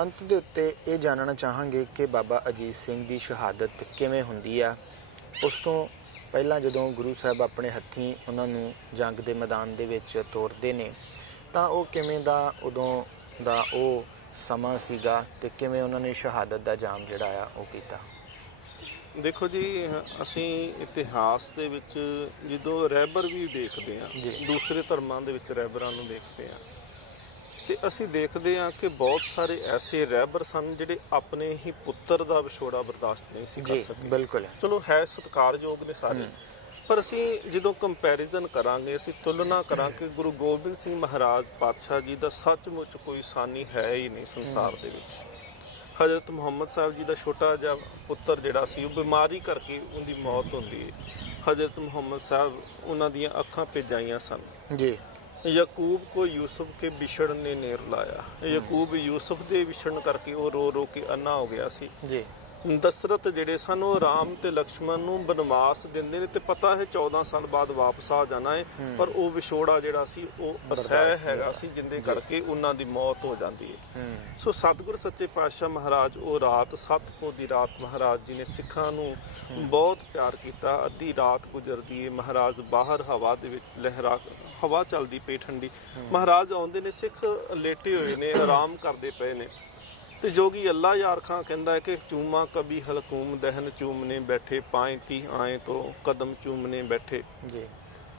ਅੰਤ ਦੇ ਉੱਤੇ ਇਹ ਜਾਣਨਾ ਚਾਹਾਂਗੇ ਕਿ ਬਾਬਾ ਅਜੀਤ ਸਿੰਘ ਦੀ ਸ਼ਹਾਦਤ ਕਿਵੇਂ ਹੁੰਦੀ ਆ। ਉਸ ਤੋਂ ਪਹਿਲਾਂ ਜਦੋਂ ਗੁਰੂ ਸਾਹਿਬ ਆਪਣੇ ਹੱਥੀਂ ਉਹਨਾਂ ਨੂੰ ਜੰਗ ਦੇ ਮੈਦਾਨ ਦੇ ਵਿੱਚ ਤੋਰਦੇ ਨੇ ਤਾਂ ਉਹ ਕਿਵੇਂ ਦਾ ਉਦੋਂ ਦਾ ਉਹ ਸਮਾਂ ਸੀਗਾ ਤੇ ਕਿਵੇਂ ਉਹਨਾਂ ਨੇ ਸ਼ਹਾਦਤ ਦਾ ਜਾਮ ਜਿਹੜਾ ਆ ਉਹ ਕੀਤਾ? ਦੇਖੋ ਜੀ, ਅਸੀਂ ਇਤਿਹਾਸ ਦੇ ਵਿੱਚ ਜਦੋਂ ਰਹਿਬਰ ਵੀ ਦੇਖਦੇ ਹਾਂ, ਦੂਸਰੇ ਧਰਮਾਂ ਦੇ ਵਿੱਚ ਰਹਿਬਰਾਂ ਨੂੰ ਦੇਖਦੇ ਹਾਂ ਤੇ ਅਸੀਂ ਦੇਖਦੇ ਹਾਂ ਕਿ ਬਹੁਤ ਸਾਰੇ ਐਸੇ ਰਹਿਬਰ ਸਨ ਜਿਹੜੇ ਆਪਣੇ ਹੀ ਪੁੱਤਰ ਦਾ ਵਿਛੋੜਾ ਬਰਦਾਸ਼ਤ ਨਹੀਂ ਸੀ ਕਰ ਸਕੇ। ਬਿਲਕੁਲ, ਚਲੋ ਹੈ ਸਤਿਕਾਰਯੋਗ ਨੇ ਸਾਰੇ, ਪਰ ਅਸੀਂ ਜਦੋਂ ਕੰਪੈਰੀਜ਼ਨ ਕਰਾਂਗੇ, ਅਸੀਂ ਤੁਲਨਾ ਕਰਾਂਗੇ, ਗੁਰੂ ਗੋਬਿੰਦ ਸਿੰਘ ਮਹਾਰਾਜ ਪਾਤਸ਼ਾਹ ਜੀ ਦਾ ਸੱਚਮੁੱਚ ਕੋਈ ਸਾਨੀ ਹੈ ਹੀ ਨਹੀਂ ਸੰਸਾਰ ਦੇ ਵਿੱਚ। ਹਜ਼ਰਤ ਮੁਹੰਮਦ ਸਾਹਿਬ ਜੀ ਦਾ ਛੋਟਾ ਜਿਹਾ ਪੁੱਤਰ ਜਿਹੜਾ ਸੀ ਉਹ ਬਿਮਾਰੀ ਕਰਕੇ ਉਹਦੀ ਮੌਤ ਹੁੰਦੀ ਹੈ। ਹਜ਼ਰਤ ਮੁਹੰਮਦ ਸਾਹਿਬ ਉਹਨਾਂ ਦੀਆਂ ਅੱਖਾਂ ਭਿੱਜਾਈਆਂ ਸਨ ਜੀ। ਯਕੂਬ ਕੋ ਯੂਸਫ ਕੇ ਵਿਛੜ ਨੇ ਨੇਰ ਲਾਇਆ, ਯਕੂਬ ਯੂਸਫ ਦੇ ਵਿਛੜਨ ਕਰਕੇ ਉਹ ਰੋ ਰੋ ਕੇ ਅੰਨਾ ਹੋ ਗਿਆ ਸੀ ਜੀ। ਦਸ਼ਰਥ ਜਿਹੜੇ ਸਨ ਉਹ ਰਾਮ ਤੇ ਲਕਸ਼ਮਣ ਨੂੰ ਬਨਵਾਸ ਦਿੰਦੇ ਨੇ ਤੇ ਪਤਾ ਹੈ 14 ਸਾਲ ਬਾਅਦ ਵਾਪਸ ਆ ਜਾਣਾ ਹੈ, ਪਰ ਉਹ ਵਿਛੋੜਾ ਜਿਹੜਾ ਸੀ ਉਹ ਅਸਹਿ ਹੈਗਾ ਸੀ, ਜਿੰਦੇ ਕਰਕੇ ਉਹਨਾਂ ਦੀ ਮੌਤ ਹੋ ਜਾਂਦੀ ਹੈ। ਸੋ ਸਤਿਗੁਰ ਸੱਚੇ ਪਾਤਸ਼ਾਹ ਮਹਾਰਾਜ ਉਹ ਰਾਤ ਸਤਪੋ ਦੀ ਰਾਤ ਮਹਾਰਾਜ ਜੀ ਨੇ ਸਿੱਖਾਂ ਨੂੰ ਬਹੁਤ ਪਿਆਰ ਕੀਤਾ। ਅੱਧੀ ਰਾਤ ਗੁਜ਼ਰਦੀ ਹੈ, ਮਹਾਰਾਜ ਬਾਹਰ ਹਵਾ ਦੇ ਵਿੱਚ ਲਹਿਰਾ, ਹਵਾ ਚੱਲਦੀ ਪਈ ਠੰਡੀ, ਮਹਾਰਾਜ ਆਉਂਦੇ ਨੇ, ਸਿੱਖ ਲੇਟੇ ਹੋਏ ਨੇ, ਆਰਾਮ ਕਰਦੇ ਪਏ ਨੇ ਤੇ ਜੋਗੀ ਅੱਲਾ ਯਾਰ ਖਾਂ ਕਹਿੰਦਾ ਹੈ ਕਿ ਚੂਮਾ ਕਬੀ ਹਲਕੂਮ ਦਹਨ ਚੂਮਨੇ ਬੈਠੇ, ਪਾਏ ਤੀ ਆਏ ਤੋਂ ਕਦਮ ਚੂਮਨੇ ਬੈਠੇ ਜੀ।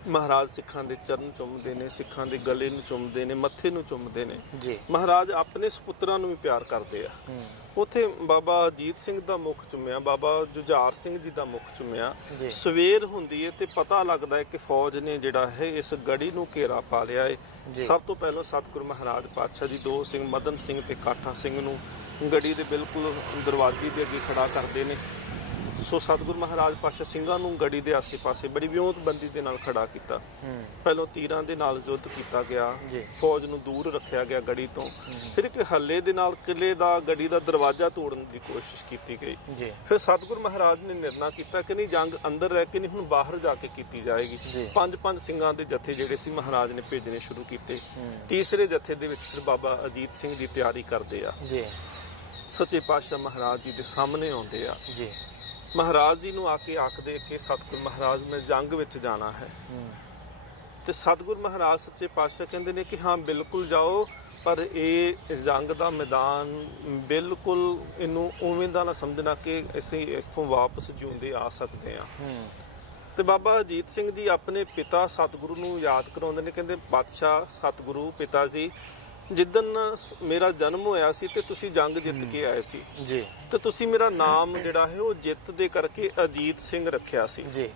ਮਹਾਰਾਜ ਸਿੱਖਾਂ ਦੇ ਚਰਨ ਚੁੰਮਦੇ ਨੇ, ਸਿੱਖਾਂ ਦੇ ਗਲੇ ਨੂੰ ਚੁੰਮਦੇ ਨੇ, ਮੱਥੇ ਨੂੰ ਚੁੰਮਦੇ ਨੇ ਜੀ। ਮਹਾਰਾਜ ਆਪਣੇ ਸਪੁੱਤਰਾਂ ਨੂੰ ਵੀ ਪਿਆਰ ਕਰਦੇ ਆ। ਉੱਥੇ ਬਾਬਾ ਅਜੀਤ ਸਿੰਘ ਦਾ ਮੁੱਖ ਚੁੰਮਿਆ, ਬਾਬਾ ਜੁਝਾਰ ਸਿੰਘ ਜੀ ਦਾ ਮੁੱਖ ਚੁੰਮਿਆ। ਸਵੇਰ ਹੁੰਦੀ ਹੈ ਤੇ ਪਤਾ ਲੱਗਦਾ ਹੈ ਕਿ ਫੌਜ ਨੇ ਜਿਹੜਾ ਹੈ ਇਸ ਗੜੀ ਨੂੰ ਘੇਰਾ ਪਾ ਲਿਆ ਹੈ। ਸਭ ਤੋਂ ਪਹਿਲਾਂ ਸਤਿਗੁਰੂ ਮਹਾਰਾਜ ਪਾਤਸ਼ਾਹ ਜੀ 2 ਸਿੰਘ ਮਦਨ ਸਿੰਘ ਤੇ ਕਾਠਾ ਸਿੰਘ ਨੂੰ ਗੜੀ ਦੇ ਬਿਲਕੁਲ ਦਰਵਾਜ਼ੇ ਦੇ ਅੱਗੇ ਖੜਾ ਕਰਦੇ ਨੇ। ਸੋ ਸਤਿਗੁਰੂ ਮਹਾਰਾਜ ਪਾਤਸ਼ਾਹ ਸਿੰਘਾਂ ਨੂੰ ਗੜੀ ਦੇ ਆਸੇ-ਪਾਸੇ ਬੜੀ ਵਿਉਂਤਬੰਦੀ ਦੇ ਨਾਲ ਖੜਾ ਕੀਤਾ। ਪਹਿਲਾਂ ਤੀਰਾਂ ਦੇ ਨਾਲ ਯੁੱਧ ਕੀਤਾ ਗਿਆ, ਫੌਜ ਨੂੰ ਦੂਰ ਰੱਖਿਆ ਗਿਆ ਗੜੀ ਤੋਂ। ਫਿਰ ਇੱਕ ਹੱਲੇ ਦੇ ਨਾਲ ਕਿਲੇ ਦਾ ਗੜੀ ਦਾ ਦਰਵਾਜ਼ਾ ਤੋੜਨ ਦੀ ਕੋਸ਼ਿਸ਼ ਕੀਤੀ ਗਈ। ਫਿਰ ਸਤਿਗੁਰੂ ਮਹਾਰਾਜ ਨੇ ਨਿਰਣਾ ਕੀਤਾ ਕਿ ਨਹੀਂ, ਜੰਗ ਅੰਦਰ ਰਹਿ ਕੇ ਨਹੀਂ, ਹੁਣ ਬਾਹਰ ਜਾ ਕੇ ਕੀਤੀ ਜਾਏਗੀ। 5-5 ਸਿੰਘਾਂ ਦੇ ਜਥੇ ਜਿਹੜੇ ਸੀ ਮਹਾਰਾਜ ਨੇ ਭੇਜਣੇ ਸ਼ੁਰੂ ਕੀਤੇ। ਤੀਸਰੇ ਜਥੇ ਦੇ ਵਿੱਚ ਫਿਰ ਬਾਬਾ ਅਜੀਤ ਸਿੰਘ ਦੀ ਤਿਆਰੀ ਕਰਦੇ ਆ, ਸੱਚੇ ਪਾਤਸ਼ਾਹ ਮਹਾਰਾਜ ਜੀ ਦੇ ਸਾਹਮਣੇ ਆਉਂਦੇ ਆ। ਮਹਾਰਾਜ ਜੀ ਨੂੰ ਆ ਕੇ ਆਖਦੇ ਕਿ ਸਤਿਗੁਰ ਮਹਾਰਾਜ ਮੈਂ ਜੰਗ ਵਿੱਚ ਜਾਣਾ ਹੈ ਤੇ ਸਤਿਗੁਰ ਮਹਾਰਾਜ ਸੱਚੇ ਪਾਤਸ਼ਾਹ ਕਹਿੰਦੇ ਨੇ ਕਿ ਹਾਂ ਬਿਲਕੁਲ ਜਾਓ, ਪਰ ਇਹ ਜੰਗ ਦਾ ਮੈਦਾਨ ਬਿਲਕੁਲ ਇਹਨੂੰ ਉਵੇਂ ਦਾ ਨਾ ਸਮਝਣਾ ਕਿ ਅਸੀਂ ਇੱਥੋਂ ਵਾਪਸ ਜਿਉਂਦੇ ਆ ਸਕਦੇ ਹਾਂ। ਤੇ ਬਾਬਾ ਅਜੀਤ ਸਿੰਘ ਜੀ ਆਪਣੇ ਪਿਤਾ ਸਤਿਗੁਰੂ ਨੂੰ ਯਾਦ ਕਰਾਉਂਦੇ ਨੇ, ਕਹਿੰਦੇ ਪਾਤਸ਼ਾਹ ਸਤਿਗੁਰੂ ਪਿਤਾ ਜੀ, ਜਿੱਦਣ ਮੇਰਾ ਜਨਮ ਹੋਇਆ ਸੀ ਤੇ ਤੁਸੀਂ ਜੰਗ ਜਿੱਤ ਕੇ ਆਏ ਸੀ ਜੀ, ਤੇ ਤੇ ਤੁਸੀਂ ਮੇਰਾ ਨਾਮ ਜਿਹੜਾ ਹੈ ਉਹ ਜਿੱਤ ਦੇ ਕਰਕੇ ਅਜੀਤ ਸਿੰਘ ਰੱਖਿਆ ਸੀ जी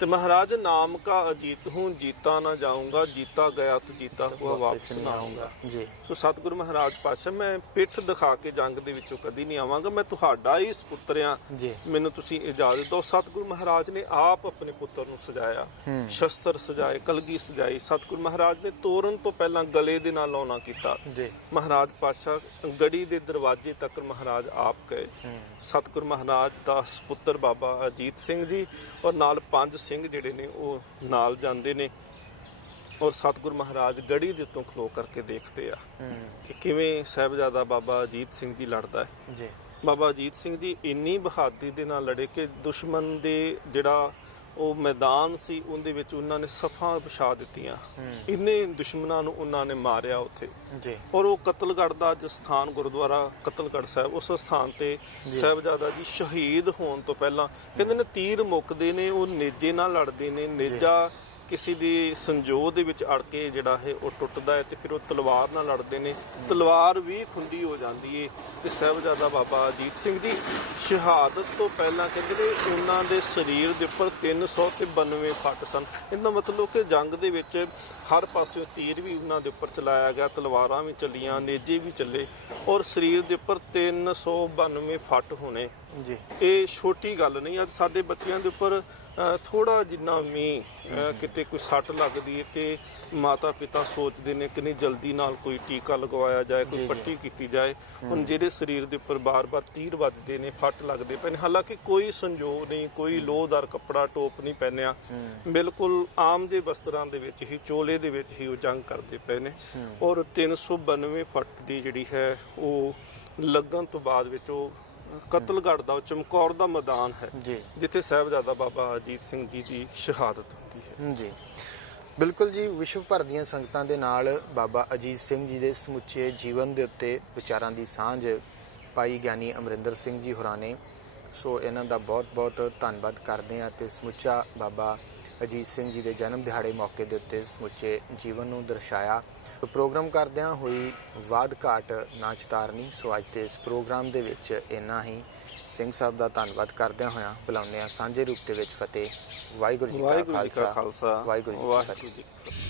ਤੇ ਮਹਾਰਾਜ ਨਾਮ ਕਾ ਅਜੀਤ ਹੂੰ ਜੀਤਾ ਨਾ ਜਾਊਂਗਾ ਜੀਤਾ ਗਿਆ ਤੋ ਜੀਤਾ ਹੁਆ ਵਾਪਸ ਨਾ ਆਊਂਗਾ जी ਸੋ ਸਤਿਗੁਰੂ ਮਹਾਰਾਜ ਪਾਤਸ਼ਾਹ ਮੈਂ ਪਿੱਠ ਦਿਖਾ ਕੇ ਜੰਗ ਦੇ ਵਿੱਚੋਂ ਕਦੀ ਨਹੀਂ ਆਵਾਂਗਾ ਮੈਂ ਤੁਹਾਡਾ ਹੀ ਸੁਪੁੱਤਰ ਆ जी ਮੈਨੂੰ ਤੁਸੀਂ ਇਜਾਜ਼ਤ ਦਿਓ ਸਤਿਗੁਰੂ ਮਹਾਰਾਜ ਨੇ ਆਪ ਆਪਣੇ ਪੁੱਤਰ ਨੂੰ ਸਜਾਇਆ ਸ਼ਸਤਰ ਸਜਾਏ ਕਲਗੀ ਸਜਾਈ ਸਤਿਗੁਰੂ ਮਹਾਰਾਜ ਨੇ ਤੋਰਨ ਤੋਂ ਪਹਿਲਾਂ ਗਲੇ ਦੇ ਨਾਲ ਲਾਉਣਾ ਕੀਤਾ जी ਮਹਾਰਾਜ ਪਾਤਸ਼ਾਹ ਗੜੀ ਦੇ ਦਰਵਾਜ਼ੇ ਤੱਕ ਮਹਾਰਾਜ ਆਪ ਗਏ ਸਤਿਗੁਰੂ ਮਹਾਰਾਜ ਦਾ ਸੁਪੁੱਤਰ ਬਾਬਾ ਅਜੀਤ ਸਿੰਘ ਜੀ ਔਰ ਨਾਲ 5 ਸਿੰਘ ਜਿਹੜੇ ਨੇ ਉਹ ਨਾਲ ਜਾਂਦੇ ਨੇ ਔਰ ਸਤਿਗੁਰੂ ਮਹਾਰਾਜ ਗੜੀ ਦੇ ਉੱਤੋਂ ਖਲੋ ਕਰਕੇ ਦੇਖਦੇ ਆ ਕਿ ਕਿਵੇਂ ਸਾਹਿਬਜ਼ਾਦਾ ਬਾਬਾ ਅਜੀਤ ਸਿੰਘ ਜੀ ਲੜਦਾ ਹੈ जी ਬਾਬਾ ਅਜੀਤ ਸਿੰਘ ਜੀ ਇੰਨੀ ਬਹਾਦਰੀ ਦੇ ਨਾਲ ਲੜੇ ਕਿ ਦੁਸ਼ਮਣ ਦੇ ਜਿਹੜਾ ਉਹ ਮੈਦਾਨ ਸੀ ਉਹਦੇ ਵਿੱਚ ਉਹਨਾਂ ਨੇ ਸਫਾਂ ਵਿਛਾ ਦਿੱਤੀਆਂ ਇੰਨੇ ਦੁਸ਼ਮਣਾਂ ਨੂੰ ਉਹਨਾਂ ਨੇ ਮਾਰਿਆ ਉੱਥੇ जी ਔਰ ਉਹ ਕਤਲਗੜ੍ਹ ਦਾ ਜੋ ਸਥਾਨ ਗੁਰਦੁਆਰਾ ਕਤਲਗੜ੍ਹ ਸਾਹਿਬ ਉਸ ਸਥਾਨ ਤੇ ਸਾਹਿਬਜ਼ਾਦਾ ਜੀ ਸ਼ਹੀਦ ਹੋਣ ਤੋਂ ਪਹਿਲਾਂ ਕਹਿੰਦੇ ਨੇ ਤੀਰ ਮੁੱਕਦੇ ਨੇ ਉਹ ਨੇਜੇ ਨਾਲ ਲੜਦੇ ਨੇ ਨੇਜਾ ਕਿਸੇ ਦੀ ਸੰਜੋਗ ਦੇ ਵਿੱਚ ਅੜ ਕੇ ਜਿਹੜਾ ਹੈ ਉਹ ਟੁੱਟਦਾ ਹੈ ਤੇ ਫਿਰ ਉਹ ਤਲਵਾਰ ਨਾਲ ਲੜਦੇ ਨੇ ਤਲਵਾਰ ਵੀ ਖੁੰਡੀ ਹੋ ਜਾਂਦੀ ਹੈ ਤੇ ਸਾਹਿਬਜ਼ਾਦਾ ਬਾਬਾ ਅਜੀਤ ਸਿੰਘ ਜੀ ਸ਼ਹਾਦਤ ਤੋਂ ਪਹਿਲਾਂ ਕਹਿੰਦੇ ਨੇ ਉਹਨਾਂ ਦੇ ਸਰੀਰ ਦੇ ਉੱਪਰ 392 ਫੱਟ ਸਨ ਇਹਦਾ ਮਤਲਬ ਕਿ ਜੰਗ ਦੇ ਵਿੱਚ ਹਰ ਪਾਸਿਓਂ ਤੀਰ ਵੀ ਉਹਨਾਂ ਦੇ ਉੱਪਰ ਚਲਾਇਆ ਗਿਆ ਤਲਵਾਰਾਂ ਵੀ ਚੱਲੀਆਂ ਨੇਜੇ ਵੀ ਚੱਲੇ ਔਰ ਸਰੀਰ ਦੇ ਉੱਪਰ 392 ਫੱਟ ਹੋਣੇ जी ਇਹ ਛੋਟੀ ਗੱਲ ਨਹੀਂ ਅੱਜ ਸਾਡੇ ਬੱਚਿਆਂ ਦੇ ਉੱਪਰ ਥੋੜਾ ਜਿੰਨਾ ਵੀ ਕਿਤੇ ਕੋਈ ਸੱਟ ਲੱਗਦੀ ਹੈ ਤੇ ਮਾਤਾ ਪਿਤਾ ਸੋਚਦੇ ਨੇ ਕਿ ਨਹੀਂ ਜਲਦੀ ਨਾਲ ਕੋਈ ਟੀਕਾ ਲਗਵਾਇਆ ਜਾਏ ਕੋਈ ਪੱਟੀ ਕੀਤੀ ਜਾਏ ਹੁਣ ਜਿਹੜੇ ਸਰੀਰ ਦੇ ਉੱਪਰ ਬਾਰ-ਬਾਰ ਤੀਰ ਵੱਜਦੇ ਨੇ ਫੱਟ ਲੱਗਦੇ ਪਏ ਨੇ ਹਾਲਾਂਕਿ ਕੋਈ ਸੰਜੋਗ ਨਹੀਂ ਕੋਈ ਲੋਹਦਾਰ ਕੱਪੜਾ ਟੋਪ ਨਹੀਂ ਪਹਿਨਿਆ ਬਿਲਕੁਲ ਆਮ ਜਿਹੇ ਵਸਤਰਾਂ ਦੇ ਵਿੱਚ ਹੀ ਚੋਲੇ ਦੇ ਵਿੱਚ ਹੀ ਉਹ ਜੰਗ ਕਰਦੇ ਪਏ ਨੇ ਔਰ 392 ਫੱਟ ਦੀ ਜਿਹੜੀ ਹੈ ਉਹ ਲੱਗਣ ਤੋਂ ਬਾਅਦ ਵਿੱਚ ਉਹ ਕਤਲਗੜ੍ਹ ਦਾ ਚਮਕੌਰ ਦਾ ਮੈਦਾਨ ਹੈ जी ਜਿੱਥੇ ਸਾਹਿਬਜ਼ਾਦਾ ਬਾਬਾ ਅਜੀਤ ਸਿੰਘ ਜੀ ਦੀ ਸ਼ਹਾਦਤ ਹੁੰਦੀ ਹੈ जी ਬਿਲਕੁਲ ਜੀ ਵਿਸ਼ਵ ਭਰ ਦੀਆਂ ਸੰਗਤਾਂ ਦੇ ਨਾਲ ਬਾਬਾ ਅਜੀਤ ਸਿੰਘ ਜੀ ਦੇ ਸਮੁੱਚੇ ਜੀਵਨ ਦੇ ਉੱਤੇ ਵਿਚਾਰਾਂ ਦੀ ਸਾਂਝ ਪਾਈ ਗਿਆਨੀ ਅਮਰਿੰਦਰ ਸਿੰਘ ਜੀ ਹੋਰਾਂ ਨੇ ਸੋ ਇਹਨਾਂ ਦਾ ਬਹੁਤ-ਬਹੁਤ ਧੰਨਵਾਦ ਕਰਦੇ ਹਾਂ ਤੇ ਸਮੁੱਚਾ ਬਾਬਾ ਅਜੀਤ ਸਿੰਘ ਜੀ ਦੇ ਜਨਮ ਦਿਹਾੜੇ ਮੌਕੇ ਦੇ ਉੱਤੇ ਸਮੁੱਚੇ ਜੀਵਨ ਨੂੰ ਦਰਸਾਇਆ ਸੋ ਪ੍ਰੋਗਰਾਮ ਕਰਦਿਆਂ ਹੋਈ ਵਾਦ ਘਾਟ ਨਾ ਚਿਤਾਰਨੀ ਸੋ ਅੱਜ ਦੇ ਇਸ ਪ੍ਰੋਗਰਾਮ ਦੇ ਵਿੱਚ ਇੰਨਾ ਹੀ ਸਿੰਘ ਸਾਹਿਬ ਦਾ ਧੰਨਵਾਦ ਕਰਦਿਆਂ ਹੋਇਆਂ ਬੁਲਾਉਂਦੇ ਹਾਂ ਸਾਂਝੇ ਰੂਪ ਦੇ ਵਿੱਚ ਫਤਿਹ ਵਾਹਿਗੁਰੂ ਜੀ ਕਾ ਖਾਲਸਾ ਵਾਹਿਗੁਰੂ ਜੀ ਕੀ ਫਤਿਹ।